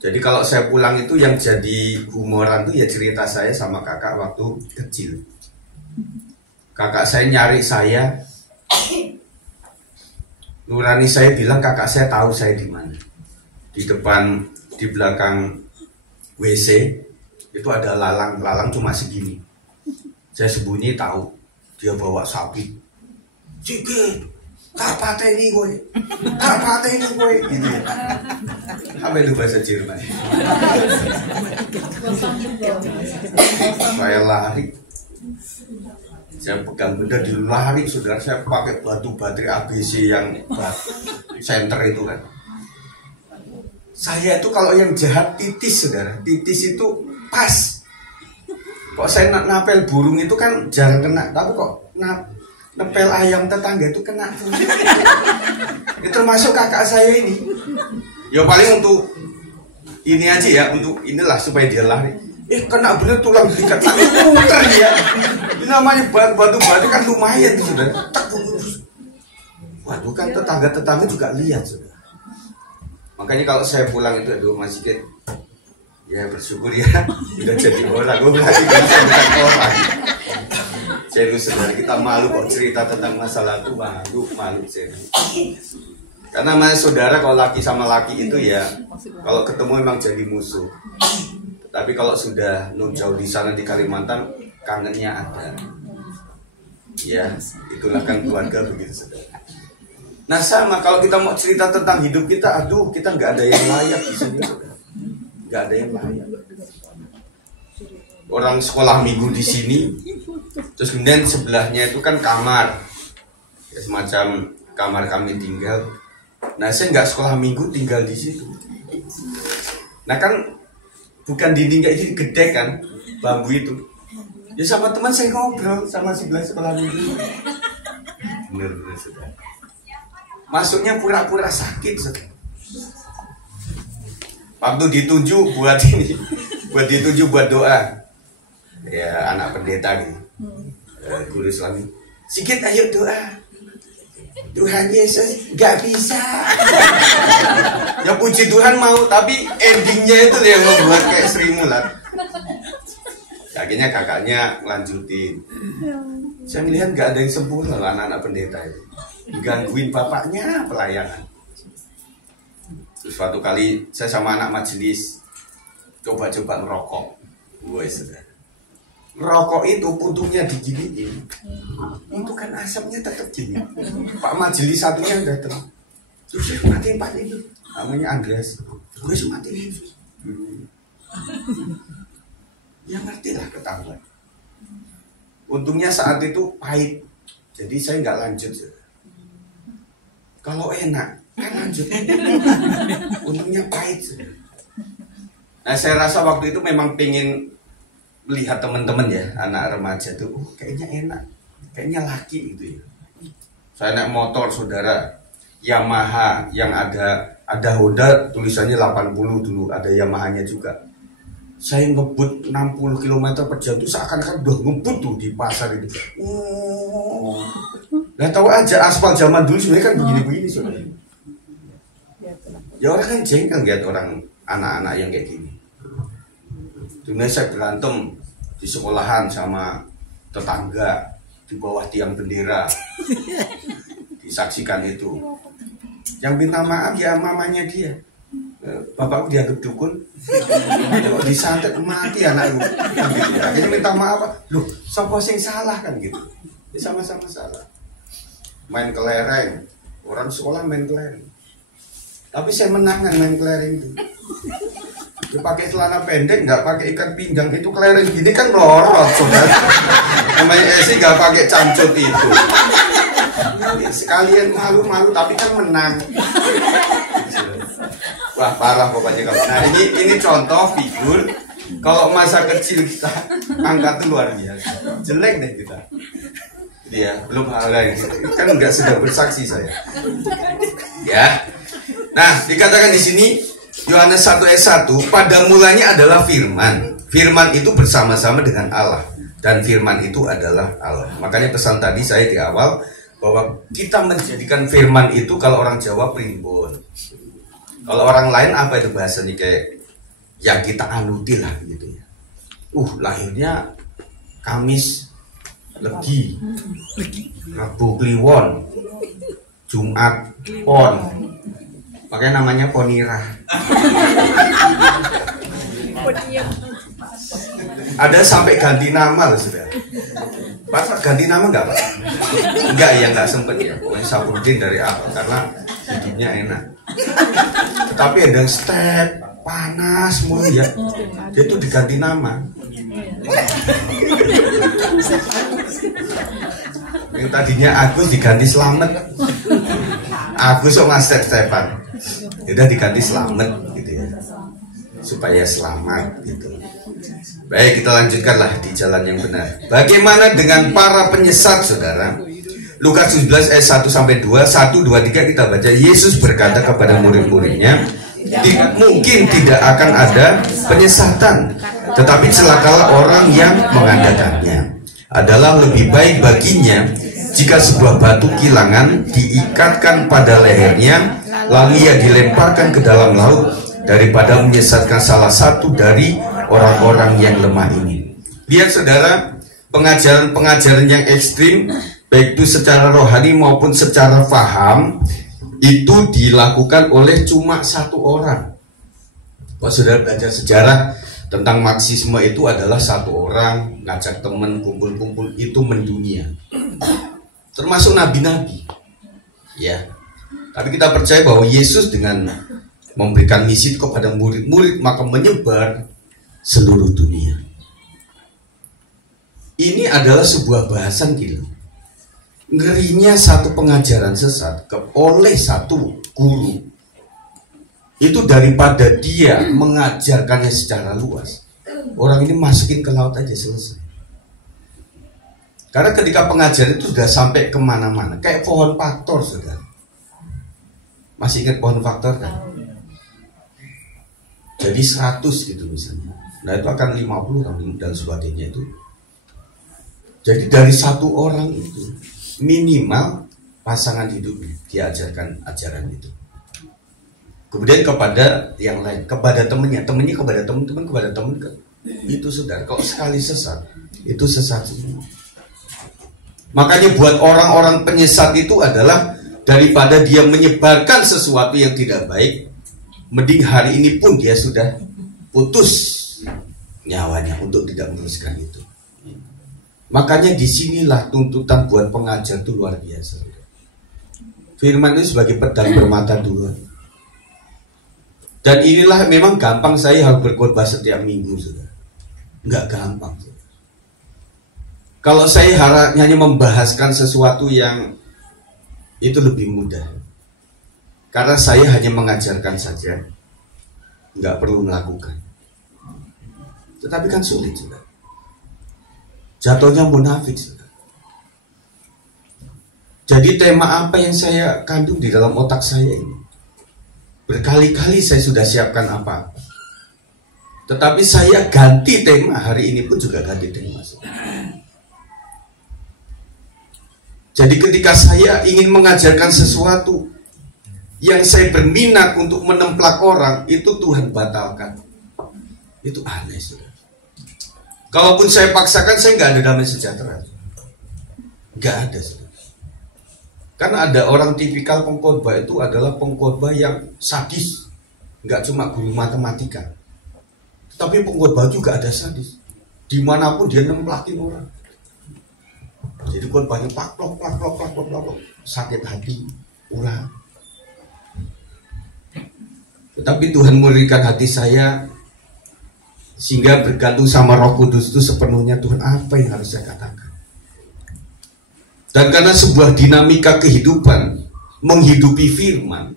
Jadi kalau saya pulang itu yang jadi humoran itu ya cerita saya sama kakak waktu kecil. Kakak saya nyari saya. Nurani saya bilang kakak saya tahu saya di mana. Di depan, di belakang WC itu ada lalang cuma segini. Saya sembunyi tahu dia bawa sapi. Cikit, tak pateni gue, gitu ya. Apa itu bahasa Jerman? Saya lari, saya pegang benda di lari, saudara saya pakai batu baterai ABC yang center itu kan. Saya itu kalau yang jahat titis, saudara, titis itu pas. Kok saya napel burung itu kan jarang kena, tapi kok nepel ayam tetangga itu kena. Itu termasuk kakak saya ini. Ya paling untuk ini aja ya, untuk inilah supaya dia lari. Kena bener tulang ikat muter ya. Ini namanya batu kan lumayan tuh sudah. Waduh kan tetangga juga lihat sudah. Makanya kalau saya pulang itu aduh Mas Sigit, ya bersyukur ya udah jadi orang. Gue berarti kan saya bukan orang. Saya saudara kita malu kok cerita tentang masalah itu, malu saya. Karena mas saudara kalau laki sama laki itu ya kalau ketemu memang jadi musuh. Tapi kalau sudah jauh di sana di Kalimantan kangennya ada. Ya itulah kan keluarga begitu saudara. Nah sama kalau kita mau cerita tentang hidup kita, aduh kita nggak ada yang layak di sini. Nggak ada yang layak. Orang sekolah minggu di sini, terus kemudian sebelahnya itu kan kamar, ya, semacam kamar kami tinggal. Nah saya nggak sekolah minggu tinggal di situ. Nah kan bukan dinding kayak gini gede kan, bambu itu. Ya sama teman saya ngobrol sama sebelah sekolah minggu. Bener-bener sudah. Masuknya pura-pura sakit sudah. Waktu dituju buat ini, buat doa. Ya anak pendeta gitu, guru Islami. Sikit ayo doa. Tuhan Yesus nggak bisa. Ya puji Tuhan mau, tapi endingnya itu yang membuat kayak Sri Mulat. Akhirnya kakaknya lanjutin. Saya melihat nggak ada yang sempurna lah anak-anak pendeta itu. Digangguin bapaknya pelayanan. Terus suatu kali saya sama anak majelis coba-coba ngerokok. Gue sudah. Rokok itu putuhnya diginiin. Itu kan asapnya tetap gini. Pak majelis satunya datang. Terus matiin Pak itu. Namanya Andreas. Gue matiin. Ya ngerti lah ketahuan. Untungnya saat itu pahit. Jadi saya nggak lanjut. Kalau enak kan lanjut. Untungnya pahit. Nah, saya rasa waktu itu memang pengen melihat teman-teman ya, anak remaja tuh, kayaknya enak, kayaknya laki gitu ya. Saya naik motor saudara, Yamaha yang ada Honda tulisannya 80 dulu, ada Yamahanya juga. Saya ngebut 60 km per jam tuh seakan-akan udah ngebut tuh di pasar itu. Nah, tahu aja aspal zaman dulu sebenarnya kan begini-begini saudara. Ya orang kan jengkel lihat orang anak-anak yang kayak gini. Sebenarnya saya berantem di sekolahan sama tetangga di bawah tiang bendera, disaksikan itu. Yang minta maaf ya mamanya dia. Bapakku dianggap dukun, disantet mati anakku. Akhirnya minta maaf, loh, siapa sing salah kan gitu? Ya sama-sama salah. Main kelereng, orang sekolah main kelereng. Tapi saya menangan main kelereng itu. Dia pakai celana pendek, nggak pakai ikat pinggang, itu kelereng gini kan lorot, saudara. Namanya Esi nggak pakai camcut itu. Sekalian malu-malu, tapi kan menang. Wah parah pokoknya kalau. Nah ini contoh figur. Kalau masa kecil kita angkat tuh luar biasa. Jelek deh kita. Iya, belum hal lain. Kan nggak sudah bersaksi saya. Ya. Nah dikatakan di sini. Yohanes 1 ayat 1, pada mulanya adalah firman. Firman itu bersama-sama dengan Allah. Dan firman itu adalah Allah. Makanya pesan tadi saya di awal, bahwa kita menjadikan firman itu, kalau orang Jawa primbon. Kalau orang lain apa itu bahasanya, kayak yang kita anuti lah gitu ya. Lahirnya Kamis Legi, Rabu Kliwon, Jumat Pon. Makanya namanya Ponirah. Ada sampai ganti nama loh sudah. Pas ganti nama enggak Pak? Enggak ya, enggak sempet ya. Pokoknya Sapurdin dari awal karena hidupnya enak. Tapi ada step panas mulu ya. Dia tuh diganti nama. Yang tadinya Agus diganti Slamet. Agus sama Stepan. Udah diganti Slamet gitu ya, supaya selamat gitu. Baik, kita lanjutkanlah di jalan yang benar. Bagaimana dengan para penyesat saudara? Lukas 17 ayat 1 sampai 2, 1, 2, 3 kita baca. Yesus berkata kepada murid-muridnya, mungkin tidak akan ada penyesatan, tetapi celakalah orang yang mengadakannya. Adalah lebih baik baginya jika sebuah batu kilangan diikatkan pada lehernya, lalu ia dilemparkan ke dalam laut, daripada menyesatkan salah satu dari orang-orang yang lemah ini. Lihat saudara, pengajaran-pengajaran yang ekstrim, baik itu secara rohani maupun secara faham, itu dilakukan oleh cuma satu orang. Kalau saudara belajar sejarah tentang Marxisme, itu adalah satu orang ngajak temen kumpul-kumpul, itu mendunia. Termasuk nabi-nabi. Ya. Tapi kita percaya bahwa Yesus dengan memberikan misi kepada murid-murid, maka menyebar seluruh dunia. Ini adalah sebuah bahasan gitu. Ngerinya satu pengajaran sesat oleh satu guru, itu daripada dia mengajarkannya secara luas, orang ini masukin ke laut aja selesai. Karena ketika pengajaran itu sudah sampai kemana-mana, kayak pohon faktor saudara. Masih ingat pohon faktor kan? Jadi 100 gitu misalnya. Nah itu akan 50 dan sebagainya itu. Jadi dari satu orang itu minimal pasangan hidupnya diajarkan ajaran itu. Kemudian kepada yang lain, kepada temannya kepada teman-teman, kepada teman. Itu saudara, kalau sekali sesat, itu sesat semua. Makanya buat orang-orang penyesat itu adalah, daripada dia menyebarkan sesuatu yang tidak baik, mending hari ini pun dia sudah putus nyawanya untuk tidak meneruskan itu. Makanya disinilah tuntutan buat pengajar itu luar biasa. Firman itu sebagai pedang bermata dua. Dan inilah memang gampang saya harus berkhotbah setiap minggu, saudara. Enggak gampang, saudara. Kalau saya hanya membahaskan sesuatu yang itu lebih mudah, karena saya hanya mengajarkan saja, nggak perlu melakukan. Tetapi kan sulit juga. Jatuhnya munafik juga. Jadi tema apa yang saya kandung di dalam otak saya ini? Berkali-kali saya sudah siapkan apa. Tetapi saya ganti tema, hari ini pun juga ganti tema. Jadi ketika saya ingin mengajarkan sesuatu yang saya berminat untuk menemplak orang, itu Tuhan batalkan. Itu aneh sudah. Kalaupun saya paksakan, saya nggak ada damai sejahtera. Nggak ada sudah. Karena ada orang tipikal pengkhotbah itu adalah pengkhotbah yang sadis. Nggak cuma guru matematika. Tapi pengkhotbah juga ada sadis. Dimanapun dia nemplakin orang. Jadi khotbahnya plak-plok, sakit hati, ulah. Tetapi Tuhan memberikan hati saya sehingga bergantung sama Roh Kudus itu sepenuhnya. Tuhan, apa yang harus saya katakan? Dan karena sebuah dinamika kehidupan menghidupi firman,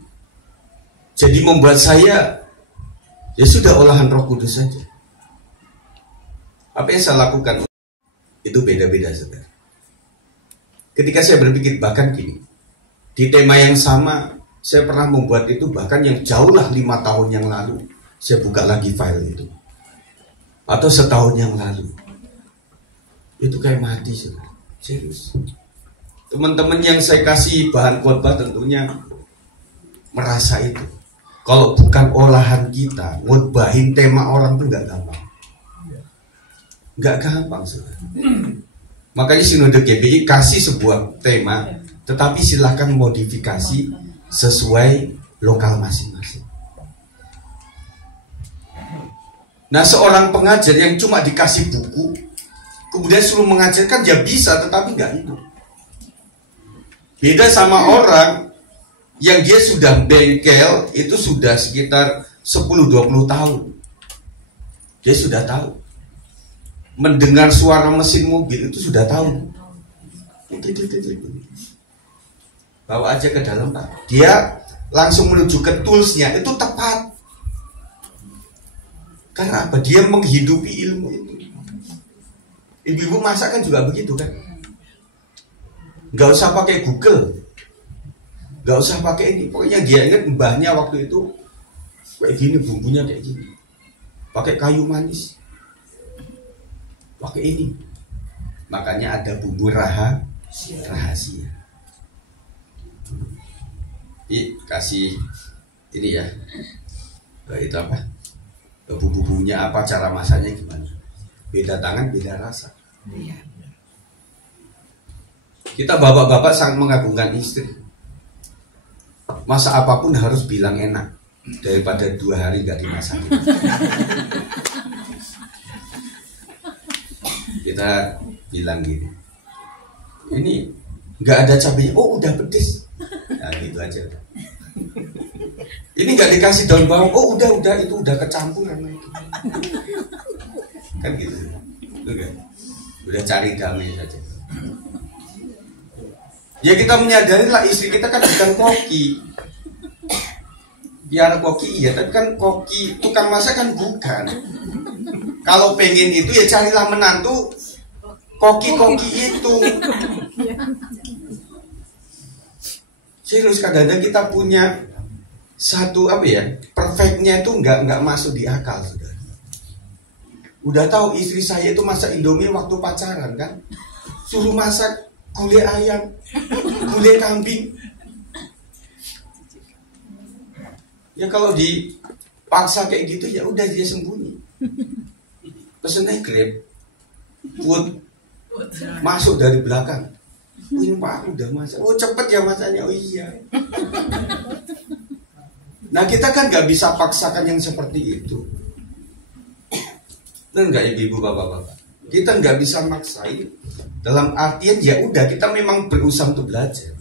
jadi membuat saya ya sudah olahan Roh Kudus saja. Apa yang saya lakukan itu beda-beda saudara. Ketika saya berpikir bahkan gini, di tema yang sama saya pernah membuat itu bahkan yang jauh lah 5 tahun yang lalu. Saya buka lagi file itu, atau setahun yang lalu, itu kayak mati saudara. Serius. Teman-teman yang saya kasih bahan khotbah tentunya merasa itu. Kalau bukan olahan kita, ngotbahin tema orang itu nggak gampang. Nggak gampang, saudara. Makanya Sinode GBI kasih sebuah tema, tetapi silakan modifikasi sesuai lokal masing-masing. Nah, seorang pengajar yang cuma dikasih buku, kemudian suruh mengajarkan, ya bisa, tetapi nggak hidup. Beda sama orang yang dia sudah bengkel, itu sudah sekitar 10-20 tahun. Dia sudah tahu. Mendengar suara mesin mobil itu sudah tahu. Bawa aja ke dalam, Pak. Dia langsung menuju ke toolsnya, itu tepat. Karena apa? Dia menghidupi ilmu itu. Ibu-ibu masak kan juga begitu kan? Gak usah pakai Google, gak usah pakai ini. Pokoknya dia ingat mbahnya waktu itu kayak gini, bumbunya kayak gini, pakai kayu manis, pakai ini. Makanya ada bumbu rahasia. Kasih ini ya, itu apa? Bumbu-bumbunya apa, cara masaknya gimana? Beda tangan, beda rasa. Kita bapak-bapak sangat mengagungkan istri. Masak apapun harus bilang enak, daripada 2 hari gak dimasakin. Kita bilang gini, ini gak ada cabenya, oh udah pedes. Nah gitu aja. Ini gak dikasih daun bawang, oh udah itu udah kecampur sama itu. Kan gitu. Udah cari damai saja. Ya kita menyadari lah istri kita kan bukan koki. Biar koki iya, tapi kan koki tukang masak kan bukan. Kalau pengen itu ya carilah menantu koki-koki itu. Serius, kadang-kadang kita punya satu apa ya, perfectnya itu nggak masuk di akal sudah. Udah tahu istri saya itu masak Indomie waktu pacaran kan, suruh masak gulai ayam, gulai kambing. Ya kalau dipaksa kayak gitu ya udah dia sembunyi. Pesennya Grab, food, masuk dari belakang. Ini Pak udah masak. Oh cepet ya masaknya. Oh iya. Nah kita kan nggak bisa paksakan yang seperti itu. Benar nggak ibu bapak-bapak? Kita nggak bisa maksain. Dalam artian ya udah kita memang berusaha untuk belajar.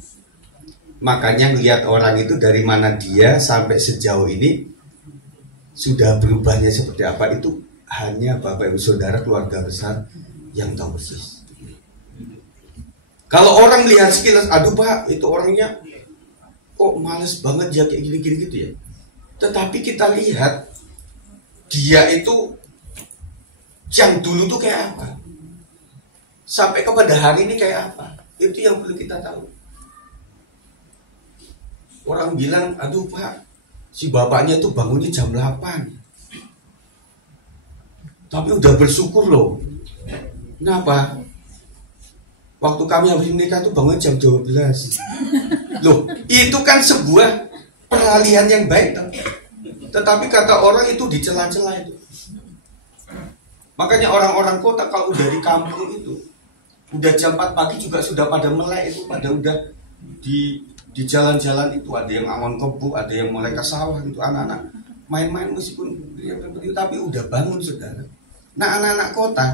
Makanya ngelihat orang itu dari mana dia sampai sejauh ini sudah berubahnya seperti apa itu hanya Bapak Ibu Saudara keluarga besar yang tahu persis. Kalau orang melihat sekilas, aduh Pak itu orangnya kok males banget ya kayak gini-gini gitu ya. Tetapi kita lihat dia itu yang dulu tuh kayak apa, sampai kepada hari ini kayak apa, itu yang perlu kita tahu. Orang bilang, aduh Pak, si bapaknya tuh bangunnya jam 8, tapi udah bersyukur loh. Kenapa? Waktu kami habis menikah tuh bangun jam 12. Loh, itu kan sebuah peralihan yang baik. Tetapi kata orang itu dicela-cela itu. Makanya orang-orang kota kalau udah di kampung itu, udah jam 4 pagi juga sudah pada melek itu, pada udah di jalan-jalan itu, ada yang angon kebun, ada yang mulai ke sawah itu, anak-anak main-main meskipun tapi udah bangun saudara. Nah anak-anak kota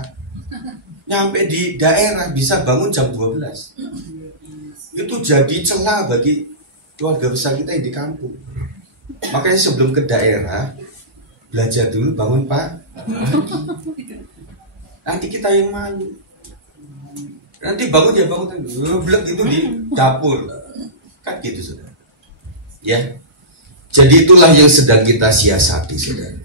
nyampe di daerah bisa bangun jam 12. Itu jadi celah bagi keluarga besar kita yang di kampung. Makanya sebelum ke daerah, belajar dulu bangun Pak. Nanti kita yang malu. Nanti bangun ya bangun blek itu di dapur. Kan gitu saudara. Ya. Jadi itulah yang sedang kita siasati saudara.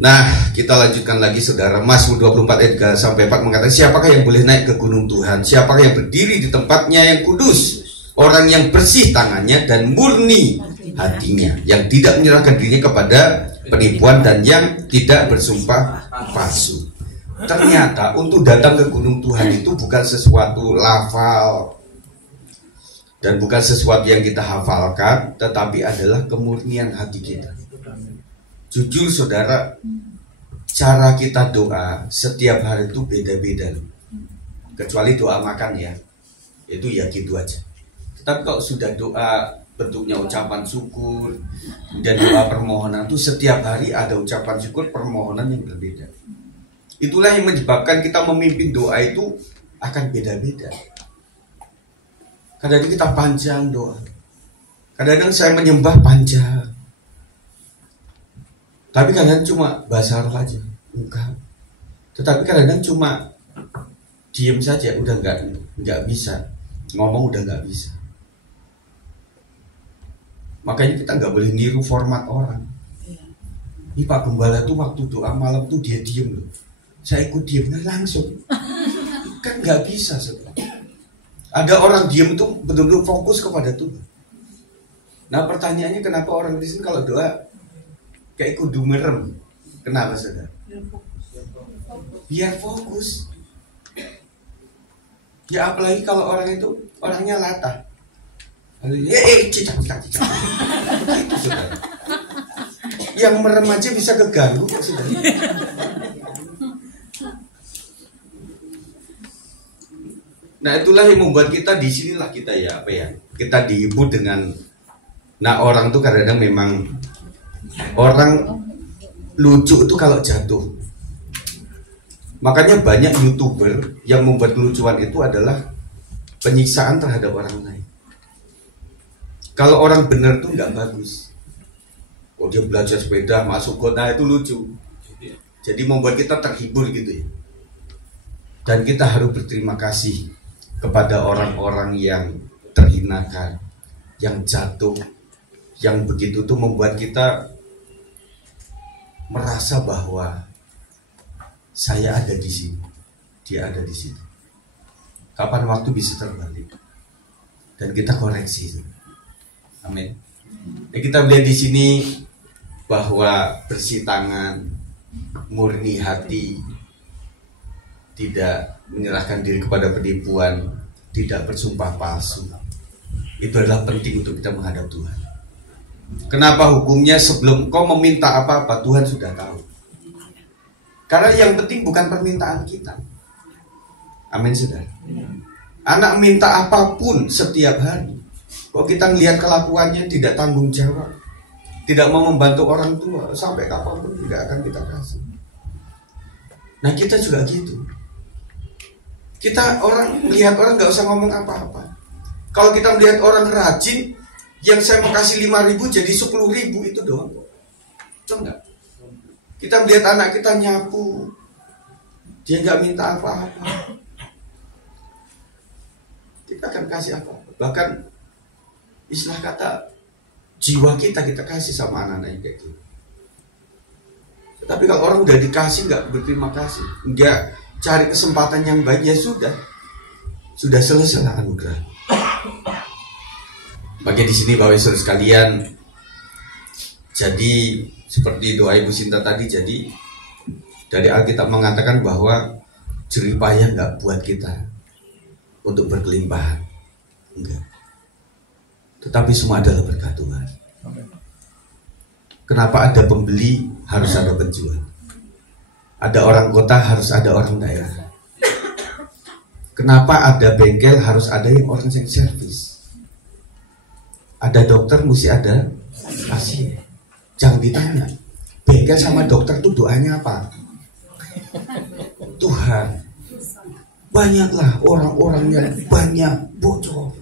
Nah, kita lanjutkan lagi saudara. Mazmur 24 ayat 3 sampai 4 mengatakan, siapakah yang boleh naik ke gunung Tuhan? Siapakah yang berdiri di tempatnya yang kudus? Orang yang bersih tangannya dan murni hatinya, yang tidak menyerahkan dirinya kepada penipuan dan yang tidak bersumpah palsu. Ternyata untuk datang ke gunung Tuhan itu bukan sesuatu lafal dan bukan sesuatu yang kita hafalkan, tetapi adalah kemurnian hati kita. Jujur saudara, cara kita doa setiap hari itu beda-beda. Kecuali doa makan ya, itu ya gitu aja. Tetapi kalau sudah doa bentuknya ucapan syukur dan doa permohonan, itu setiap hari ada ucapan syukur, permohonan yang berbeda. Itulah yang menyebabkan kita memimpin doa itu akan beda-beda. Kadang-kadang kita panjang doa, kadang-kadang saya menyembah panjang, tapi kadang-kadang cuma bahasa Arab aja, enggak. Tetapi kadang-kadang cuma diem saja, udah nggak bisa ngomong, udah nggak bisa. Makanya kita nggak boleh niru format orang. Ini Pak Gembala tuh waktu doa malam tuh dia diem loh, saya ikut diem langsung. Kan nggak bisa saudara. Ada orang diem itu betul-betul fokus kepada Tuhan. Nah pertanyaannya, kenapa orang di sini kalau doa kayak kudu merem? Kenapa saudara? Biar fokus. Ya apalagi kalau orang itu orangnya latah. Cicak. Gitu saudara. Yang merem aja bisa keganggu kok saudara. Nah itulah yang membuat kita di sinilah kita ya kita dihibur dengan. Nah orang tuh kadang-kadang memang orang lucu itu kalau jatuh. Makanya banyak YouTuber yang membuat kelucuan itu adalah penyiksaan terhadap orang lain. Kalau orang benar tuh nggak bagus. Oh dia belajar sepeda masuk kota itu lucu. Jadi membuat kita terhibur gitu ya. Dan kita harus berterima kasih kepada orang-orang yang terhinakan, yang jatuh, yang begitu tuh membuat kita merasa bahwa saya ada di sini, dia ada di sini. Kapan waktu bisa terbalik dan kita koreksi. Amin. Ya, kita melihat di sini bahwa bersih tangan, murni hati, tidak menyerahkan diri kepada penipuan, tidak bersumpah palsu. Itu adalah penting untuk kita menghadap Tuhan. Kenapa hukumnya sebelum kau meminta apa-apa Tuhan sudah tahu. Karena yang penting bukan permintaan kita. Amin saudara. Anak minta apapun setiap hari, kok kita ngelihat kelakuannya tidak tanggung jawab, tidak mau membantu orang tua, sampai kapanpun tidak akan kita kasih. Nah kita juga gitu. Kita orang melihat orang nggak usah ngomong apa-apa. Kalau kita melihat orang rajin, yang saya mau kasih 5.000 jadi 10.000 itu doang. Itu enggak. Kita melihat anak kita nyapu, dia nggak minta apa-apa, kita akan kasih apa-apa. Bahkan istilah kata jiwa kita kasih sama anak-anak yang kayak gitu. Tetapi kalau orang udah dikasih nggak berterima kasih, nggak cari kesempatan yang baik, ya sudah selesai anugerah. Bagi di sini Bapak Ibu sekalian, jadi seperti doa Ibu Sinta tadi, jadi dari Alkitab mengatakan bahwa jerih payah nggak buat kita untuk berkelimpahan, enggak. Tetapi semua adalah berkat Tuhan. Kenapa ada pembeli harus ada penjual? Ada orang kota harus ada orang daerah. Kenapa ada bengkel harus ada yang orang yang servis? Ada dokter mesti ada pasien. Jangan ditanya bengkel sama dokter itu doanya apa? Tuhan. Banyaklah orang-orang yang banyak bocor.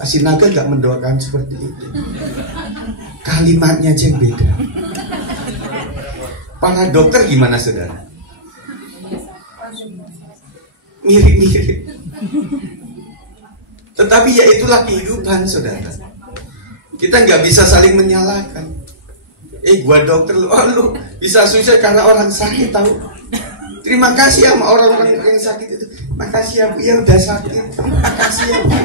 Asinaga gak mendoakan seperti itu. Kalimatnya aja yang beda. Para dokter gimana saudara? Mirip-mirip. Tetapi ya itulah kehidupan saudara. Kita nggak bisa saling menyalahkan. Gua dokter, lu bisa susah karena orang sakit tahu. Terima kasih sama orang-orang yang sakit itu. Makasih ya Bu, ya udah sakit. Makasih ya Bu.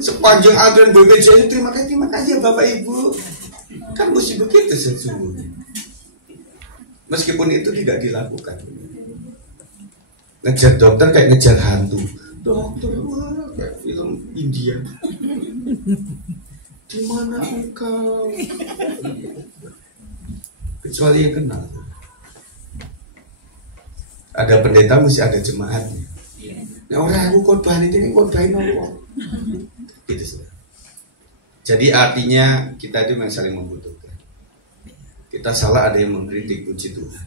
Sepanjang aturan BPJS terima kasih ya Bapak Ibu. Kan mesti begitu sesungguhnya. Meskipun itu tidak dilakukan. Ngejar dokter kayak ngejar hantu. Dokter, wah, kayak film India. Di mana engkau? Kecuali yang kenal. Ada pendeta mesti ada jemaatnya. Nah, orang aku khotbah ini khotbahin Allah. Gitu sudah. Jadi artinya kita itu memang saling membutuhkan. Kita salah ada yang mengkritik, puji Tuhan.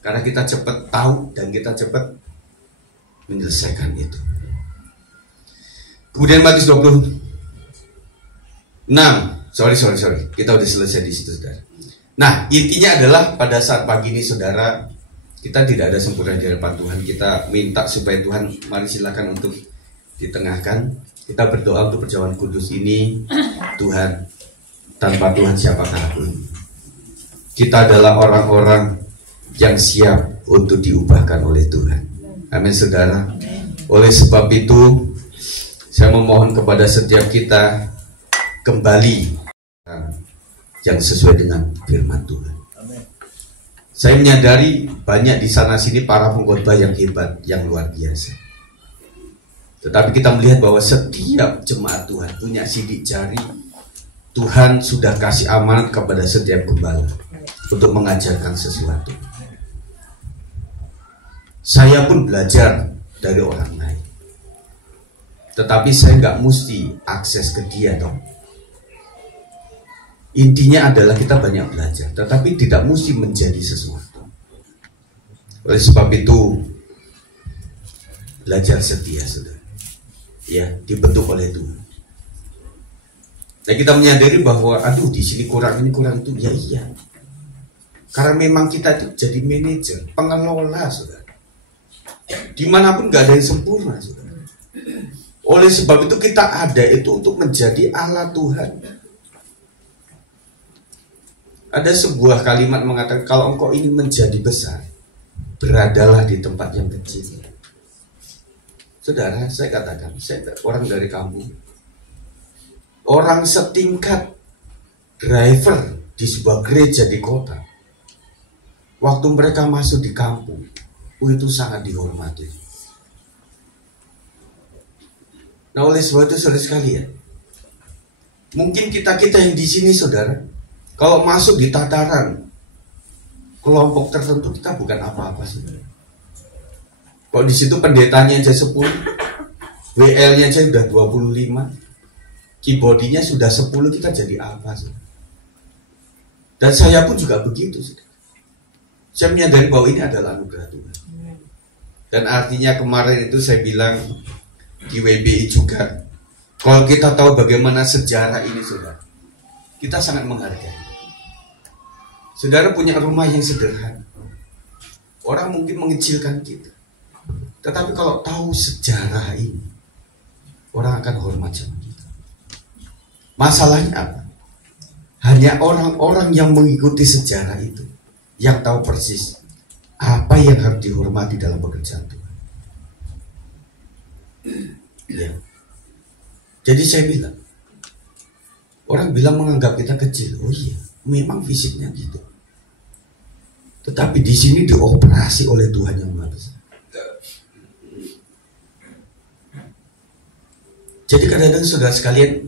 Karena kita cepat tahu dan kita cepat menyelesaikan itu. Kemudian Matius 26. Sorry. Kita udah selesai di situ, saudara. Nah, intinya adalah pada saat pagi ini, saudara, kita tidak ada sempurna di hadapan Tuhan. Kita minta supaya Tuhan, mari silakan untuk ditengahkan. Kita berdoa untuk perjamuan kudus ini. Tuhan, tanpa Tuhan siapakah aku? Kita adalah orang-orang yang siap untuk diubahkan oleh Tuhan. Amin saudara. Oleh sebab itu saya memohon kepada setiap kita kembali yang sesuai dengan firman Tuhan. Saya menyadari banyak di sana sini para pengkhotbah yang hebat, yang luar biasa. Tetapi kita melihat bahwa setiap jemaat Tuhan punya sidik jari. Tuhan sudah kasih amanat kepada setiap gembala untuk mengajarkan sesuatu. Saya pun belajar dari orang lain. Tetapi saya nggak mesti akses ke dia dong. Intinya adalah kita banyak belajar, tetapi tidak mesti menjadi sesuatu. Oleh sebab itu, belajar setia, saudara. Ya, dibentuk oleh Tuhan. Nah, kita menyadari bahwa, di sini kurang ini, kurang itu. Ya iya. Karena memang kita itu jadi manajer, pengelola, saudara. Dimanapun gak ada yang sempurna, saudara. Oleh sebab itu kita ada itu untuk menjadi alat Tuhan. Ada sebuah kalimat mengatakan, kalau engkau ingin menjadi besar, beradalah di tempat yang kecil. Saudara, saya katakan, saya orang dari kampung, orang setingkat driver di sebuah gereja di kota, waktu mereka masuk di kampung, itu sangat dihormati. Nah, oleh sebab itu saudara sekalian, mungkin kita yang di sini, saudara, kalau masuk di tataran kelompok tertentu, kita bukan apa-apa, saudara. Kalau di situ pendetanya aja 10, WL-nya aja sudah 25, keyboardnya sudah 10, kita jadi apa, saudara? Dan saya pun juga begitu, saudara. Saya menyadari bahwa ini adalah anugerah Tuhan. Dan artinya kemarin itu saya bilang di WBI juga, kalau kita tahu bagaimana sejarah ini, saudara, kita sangat menghargai. Saudara punya rumah yang sederhana, orang mungkin mengecilkan kita, tetapi kalau tahu sejarah ini, orang akan hormat sama kita. Masalahnya apa? Hanya orang-orang yang mengikuti sejarah itu yang tahu persis apa yang harus dihormati dalam pekerjaan Tuhan. Ya. Jadi saya bilang, orang bilang menganggap kita kecil. Oh iya, memang fisiknya gitu. Tetapi di sini dioperasi oleh Tuhan yang Maha Besar. Jadi kadang-kadang saudara sekalian,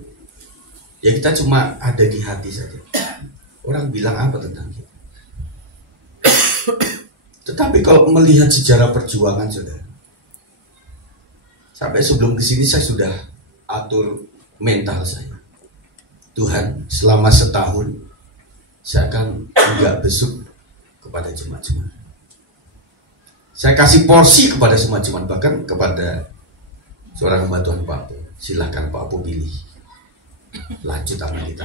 ya kita cuma ada di hati saja. Orang bilang apa tentang kita? Tetapi kalau melihat sejarah perjuangan saudara, sampai sebelum kesini saya sudah atur mental saya. Tuhan, selama setahun saya akan enggak besuk kepada jemaat-jemaat. Saya kasih porsi kepada semua jemaat, bahkan kepada seorang hamba Tuhan Pak Po. Silahkan Pak Po pilih. Lanjut apa kita.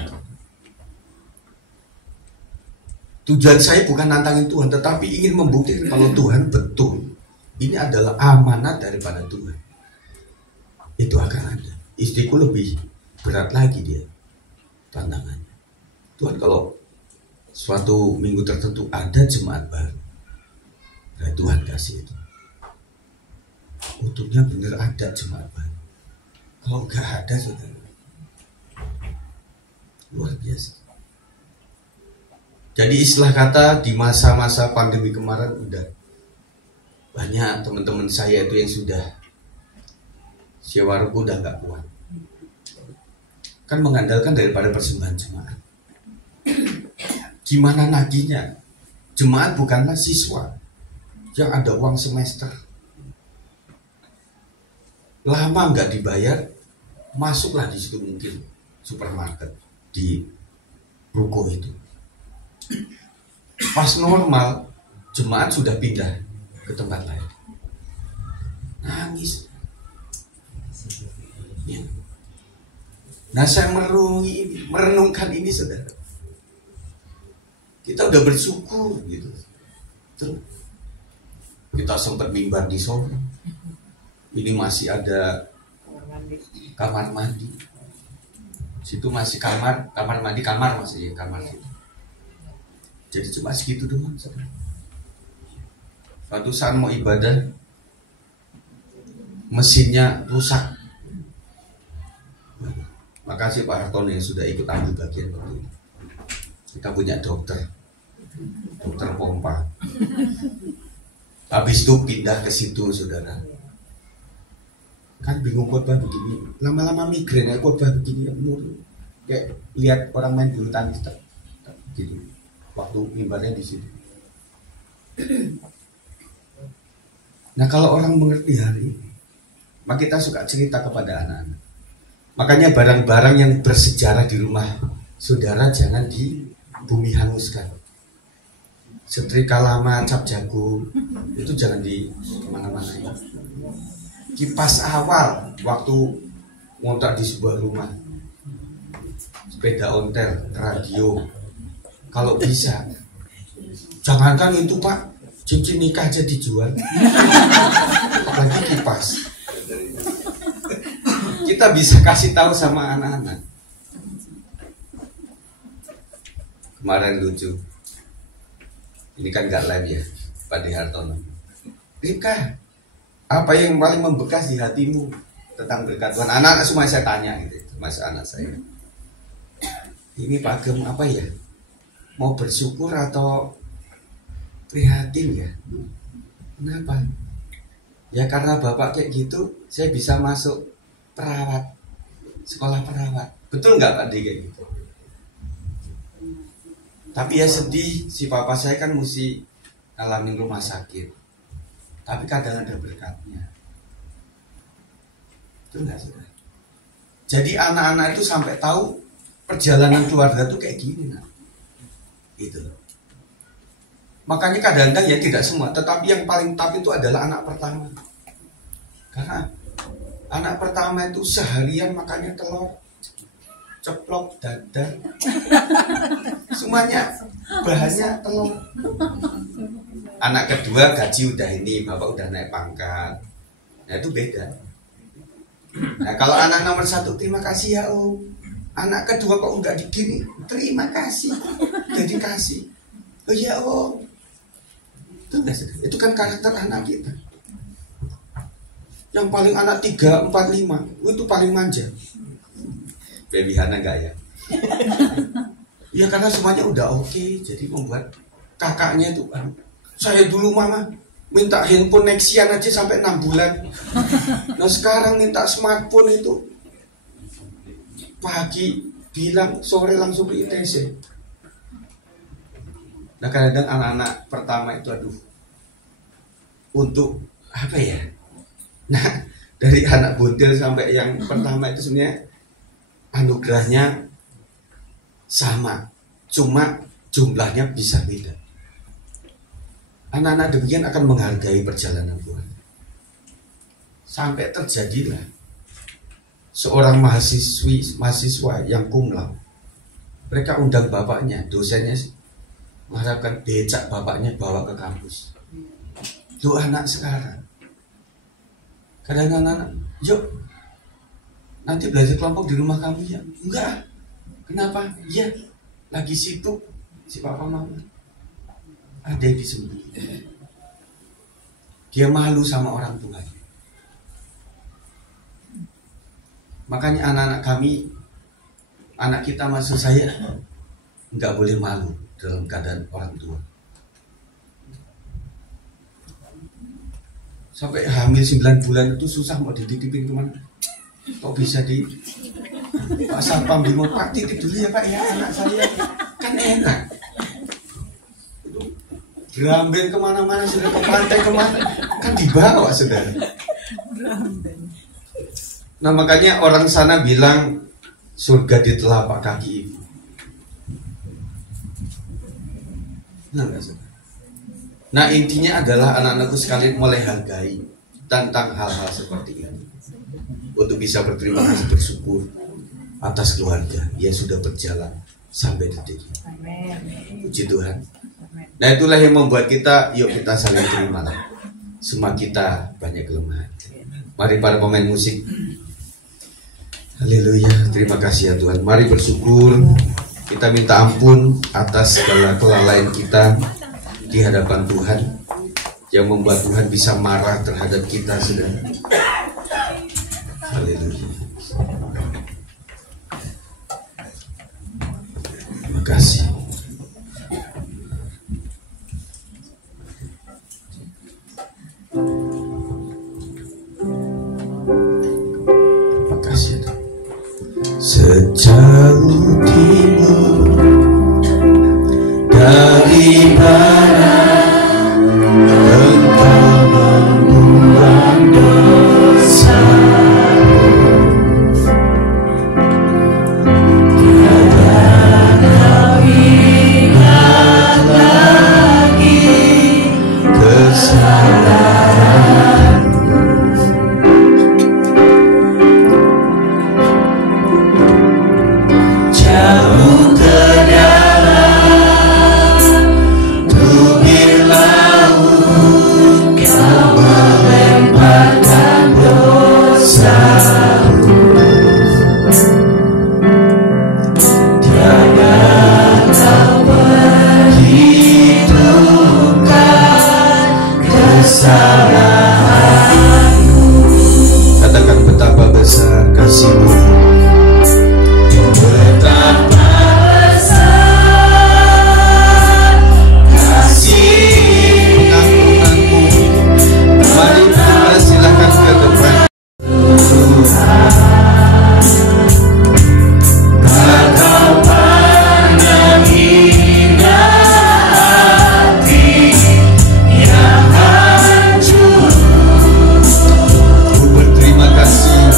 Tujuan saya bukan nantangin Tuhan, tetapi ingin membuktikan kalau Tuhan betul. Ini adalah amanat daripada Tuhan. Itu akan ada. Istriku lebih berat lagi dia tantangannya. Tuhan, kalau suatu minggu tertentu ada jemaat baru, nah Tuhan kasih itu. Untungnya benar ada jemaat baru. Kalau nggak ada saudara, luar biasa. Jadi istilah kata di masa-masa pandemi kemarin udah banyak teman-teman saya itu yang sudah sewa ruku udah nggak kuat. Kan mengandalkan daripada persembahan jemaat. Gimana nagihnya? Jemaat bukanlah siswa yang ada uang semester. Lama nggak dibayar, masuklah di situ mungkin supermarket di ruko itu. Pas normal, jemaat sudah pindah ke tempat lain. Nangis. Ya. Nah saya merenungkan ini saudara. Kita udah bersyukur gitu. Terus kita sempat mimbar di Solo. Ini masih ada kamar mandi. Situ masih kamar mandi masih kamar situ. Jadi cuma segitu doang saudara. Suatu saat mau ibadah, mesinnya rusak. Makasih Pak Hartono yang sudah ikut ambil bagian waktu itu. Kita punya dokter pompa. Habis itu pindah ke situ saudara. Kan bingung khotbah begini, lama-lama migrain ya khotbah begini, kayak lihat orang main bulu tangkis gitu. Waktu mimbarnya di situ. Nah kalau orang mengerti hari ini, maka kita suka cerita kepada anak-anak. Makanya barang-barang yang bersejarah di rumah saudara jangan di bumi hanguskan. Setrika lama, cap jago, itu jangan di kemana-mana ya. Kipas awal waktu ngontrak di sebuah rumah, sepeda ontel, radio, kalau bisa jangankan itu Pak, cincin nikah aja dijual, apalagi kipas. Kita bisa kasih tahu sama anak-anak. Kemarin lucu, ini kan gak live ya Pak De Hartono. Rika, apa yang paling membekas di hatimu tentang berkat Tuhan? Anak-anak semua saya tanya gitu, masa anak saya. Ini Pak Gem apa ya? Mau bersyukur atau prihatin ya? Kenapa? Ya karena Bapak kayak gitu, saya bisa masuk perawat, sekolah perawat. Betul nggak Pak D kayak gitu? Tapi ya sedih, si papa saya kan mesti ngalamin rumah sakit. Tapi kadang ada berkatnya. Itu enggak saudara? Jadi anak-anak itu sampai tahu perjalanan keluarga itu kayak gini nah. Gitu loh. Makanya kadang-kadang ya tidak semua, tetapi yang paling top itu adalah anak pertama. Karena anak pertama itu seharian makannya telur, ceplok, dadar, semuanya bahannya telur. Anak kedua gaji udah ini, bapak udah naik pangkat. Nah itu beda. Nah kalau anak nomor 1, terima kasih ya Om, anak kedua kok enggak digini, terima kasih, jadi kasih. Oh ya oh, itu kan karakter anak kita. Yang paling anak 3, 4, 5 itu paling manja. Baby Hana enggak ya? Ya karena semuanya udah oke, jadi membuat kakaknya itu, saya dulu mama minta handphone Nexian aja sampai 6 bulan. Nah sekarang minta smartphone itu pagi bilang, sore langsung ke ITC. Nah kadang anak-anak pertama itu aduh, untuk apa ya? Nah dari anak buntil sampai yang pertama itu sebenarnya anugerahnya sama, cuma jumlahnya bisa beda. Anak-anak demikian akan menghargai perjalanan Tuhan. Sampai terjadilah seorang mahasiswa yang cum laude. Mereka undang bapaknya, dosennya mengharapkan becak bapaknya bawa ke kampus. Lu anak sekarang, kadang anak, yuk nanti belajar kelompok di rumah kamu ya. Enggak. Kenapa? Ya lagi sibuk si papa mama. Ada yang disembunyikan. Dia malu sama orang tuanya. Makanya anak-anak kami, anak kita maksud saya, nggak boleh malu dalam keadaan orang tua. Sampai hamil 9 bulan itu susah mau dititipin kemana. Kok bisa di Pak Satpam bingung, Pak titip dulu ya Pak ya anak saya. Kan enak. Diambil kemana-mana, sudah ke pantai kemana, kan dibawa saudara. Nah makanya orang sana bilang surga di telapak kaki ibu. Nah intinya adalah anak-anakku sekalian mulai hargai tentang hal-hal seperti ini, untuk bisa berterima kasih, bersyukur atas keluarga yang sudah berjalan sampai detik ini. Puji Tuhan. Nah itulah yang membuat kita, yuk kita saling terima lah. Semua kita banyak kelemahan. Mari para pemain musik. Haleluya, terima kasih ya Tuhan. Mari bersyukur, kita minta ampun atas segala kelalaian kita di hadapan Tuhan, yang membuat Tuhan bisa marah terhadap kita, saudara. Haleluya. Terima kasih. Sejauh timur dari barat, Engkau membuang dosa. Tiada kau ingat lagi kesalahan. Katakan betapa besar kasih-Mu, betapa besar kasih pengampunan-Mu. Mari kita silakan ke depan. Engkau pandang indah hati yang hancur. Berterima kasih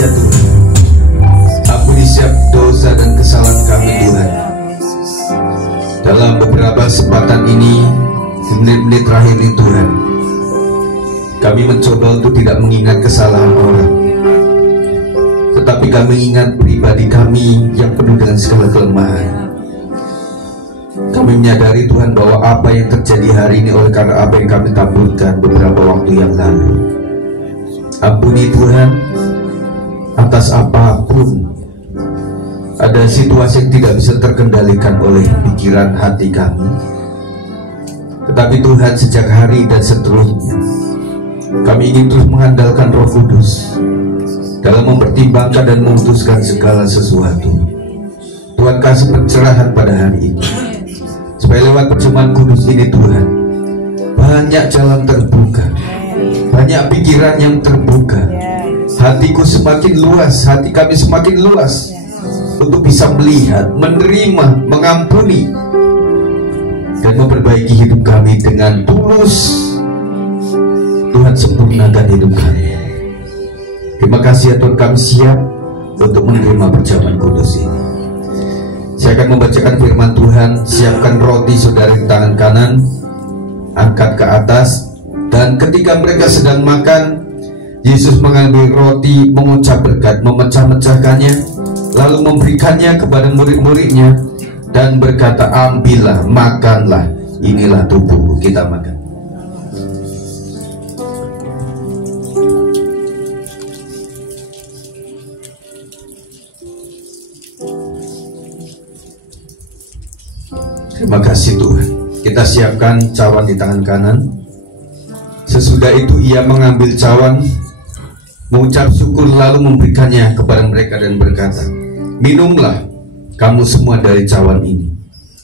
ya Tuhan. Ampuni setiap dosa dan kesalahan kami Tuhan. Dalam beberapa kesempatan ini, di menit-menit terakhir ini Tuhan, kami mencoba untuk tidak mengingat kesalahan orang, tetapi kami ingat pribadi kami yang penuh dengan segala kelemahan. Kami menyadari Tuhan bahwa apa yang terjadi hari ini oleh karena apa yang kami taburkan beberapa waktu yang lalu. Ampuni Tuhan atas apapun. Ada situasi yang tidak bisa terkendalikan oleh pikiran hati kami, tetapi Tuhan sejak hari dan seterusnya kami ingin terus mengandalkan Roh Kudus dalam mempertimbangkan dan memutuskan segala sesuatu. Tuhan kasih pencerahan pada hari ini, supaya lewat perjumpaan kudus ini Tuhan, banyak jalan terbuka, banyak pikiran yang terbuka, hatiku semakin luas, hati kami semakin luas untuk bisa melihat, menerima, mengampuni dan memperbaiki hidup kami dengan tulus. Tuhan sempurnakan hidup kami. Terima kasih ya Tuhan, kami siap untuk menerima perjamuan kudus ini. Saya akan membacakan firman Tuhan. Siapkan roti saudara di tangan kanan, angkat ke atas, dan ketika mereka sedang makan, Yesus mengambil roti, mengucap berkat, memecah-mecahkannya, lalu memberikannya kepada murid-muridnya dan berkata, ambillah, makanlah, inilah tubuhku. Kita makan. Terima kasih Tuhan. Kita siapkan cawan di tangan kanan. Sesudah itu ia mengambil cawan, mengucap syukur, lalu memberikannya kepada mereka dan berkata, minumlah kamu semua dari cawan ini,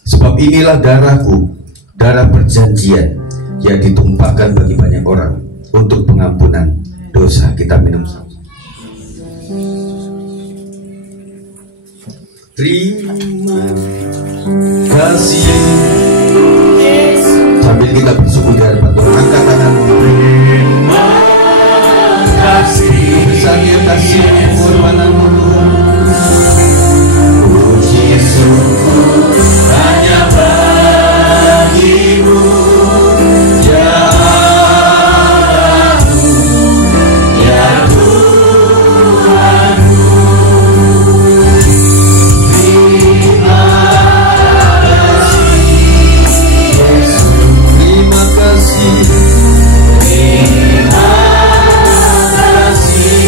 sebab inilah darahku, darah perjanjian yang ditumpahkan bagi banyak orang untuk pengampunan dosa. Kita minum sama. Terima kasih. Sambil kita bersyukur di hadapan Tuhan, angkat tanganmu. Terima kasih. Besarnya kasih pengorbananmu Tuhan. Puji syukur hanya bagimu, ya Allahku, ya Tuhanku. Terima kasih Yesus. Terima kasih. Terima kasih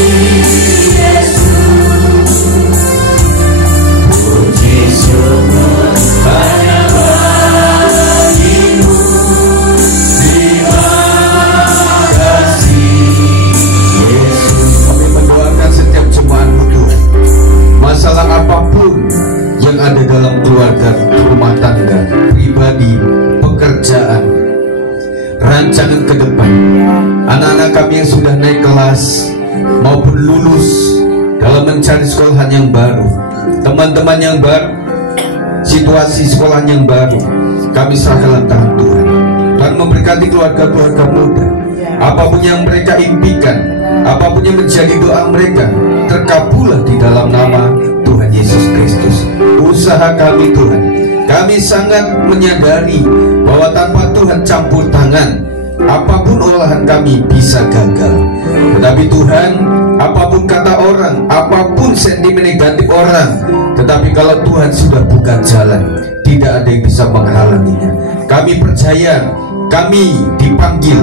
Yesus. Puji syukur hanya bagimu. Terima kasih Yesus. Kami mendoakan setiap jemaatmu Tuhan, masalah apapun yang ada dalam keluarga, rumah tangga, pribadi, pekerjaan, rancangan ke depan, anak-anak kami yang sudah naik kelas maupun lulus dalam mencari sekolahan yang baru, teman-teman yang baru, situasi sekolah yang baru, kami serahkan tangan Tuhan. Tuhan memberkati keluarga-keluarga muda, apapun yang mereka impikan, apapun yang menjadi doa mereka, terkabullah di dalam nama Tuhan Yesus Kristus. Usaha kami Tuhan, kami sangat menyadari bahwa tanpa Tuhan campur tangan, apapun olahan kami bisa gagal. Tetapi Tuhan, apapun kata orang, apapun sentimen negatif orang, tetapi kalau Tuhan sudah buka jalan, tidak ada yang bisa menghalanginya. Kami percaya, kami dipanggil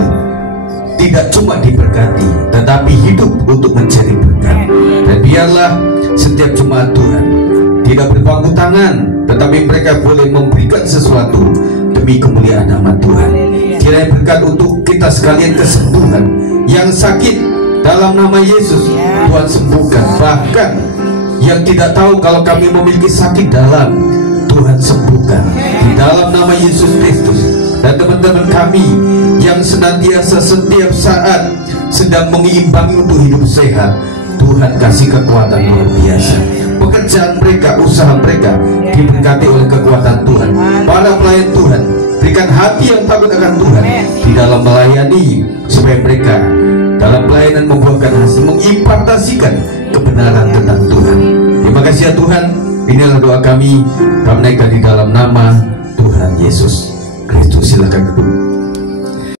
tidak cuma diberkati, tetapi hidup untuk menjadi berkat. Dan biarlah setiap jemaat Tuhan tidak berpangku tangan, tetapi mereka boleh memberikan sesuatu demi kemuliaan nama Tuhan. Kiranya berkat untuk kita sekalian kesembuhan. Yang sakit dalam nama Yesus Tuhan sembuhkan. Bahkan yang tidak tahu kalau kami memiliki sakit dalam, Tuhan sembuhkan di dalam nama Yesus Kristus. Dan teman-teman kami yang senantiasa setiap saat sedang mengiimbangi untuk hidup sehat, Tuhan kasih kekuatan luar biasa. Pekerjaan mereka, usaha mereka diberkati oleh kekuatan Tuhan. Para pelayan Tuhan, berikan hati yang takut akan Tuhan di dalam melayani, supaya mereka dalam pelayanan membuahkan hasil, mengimpartasikan kebenaran tentang Tuhan. Terima kasih ya Tuhan. Inilah doa kami naikkan di dalam nama Tuhan Yesus Kristus. Silakan duduk.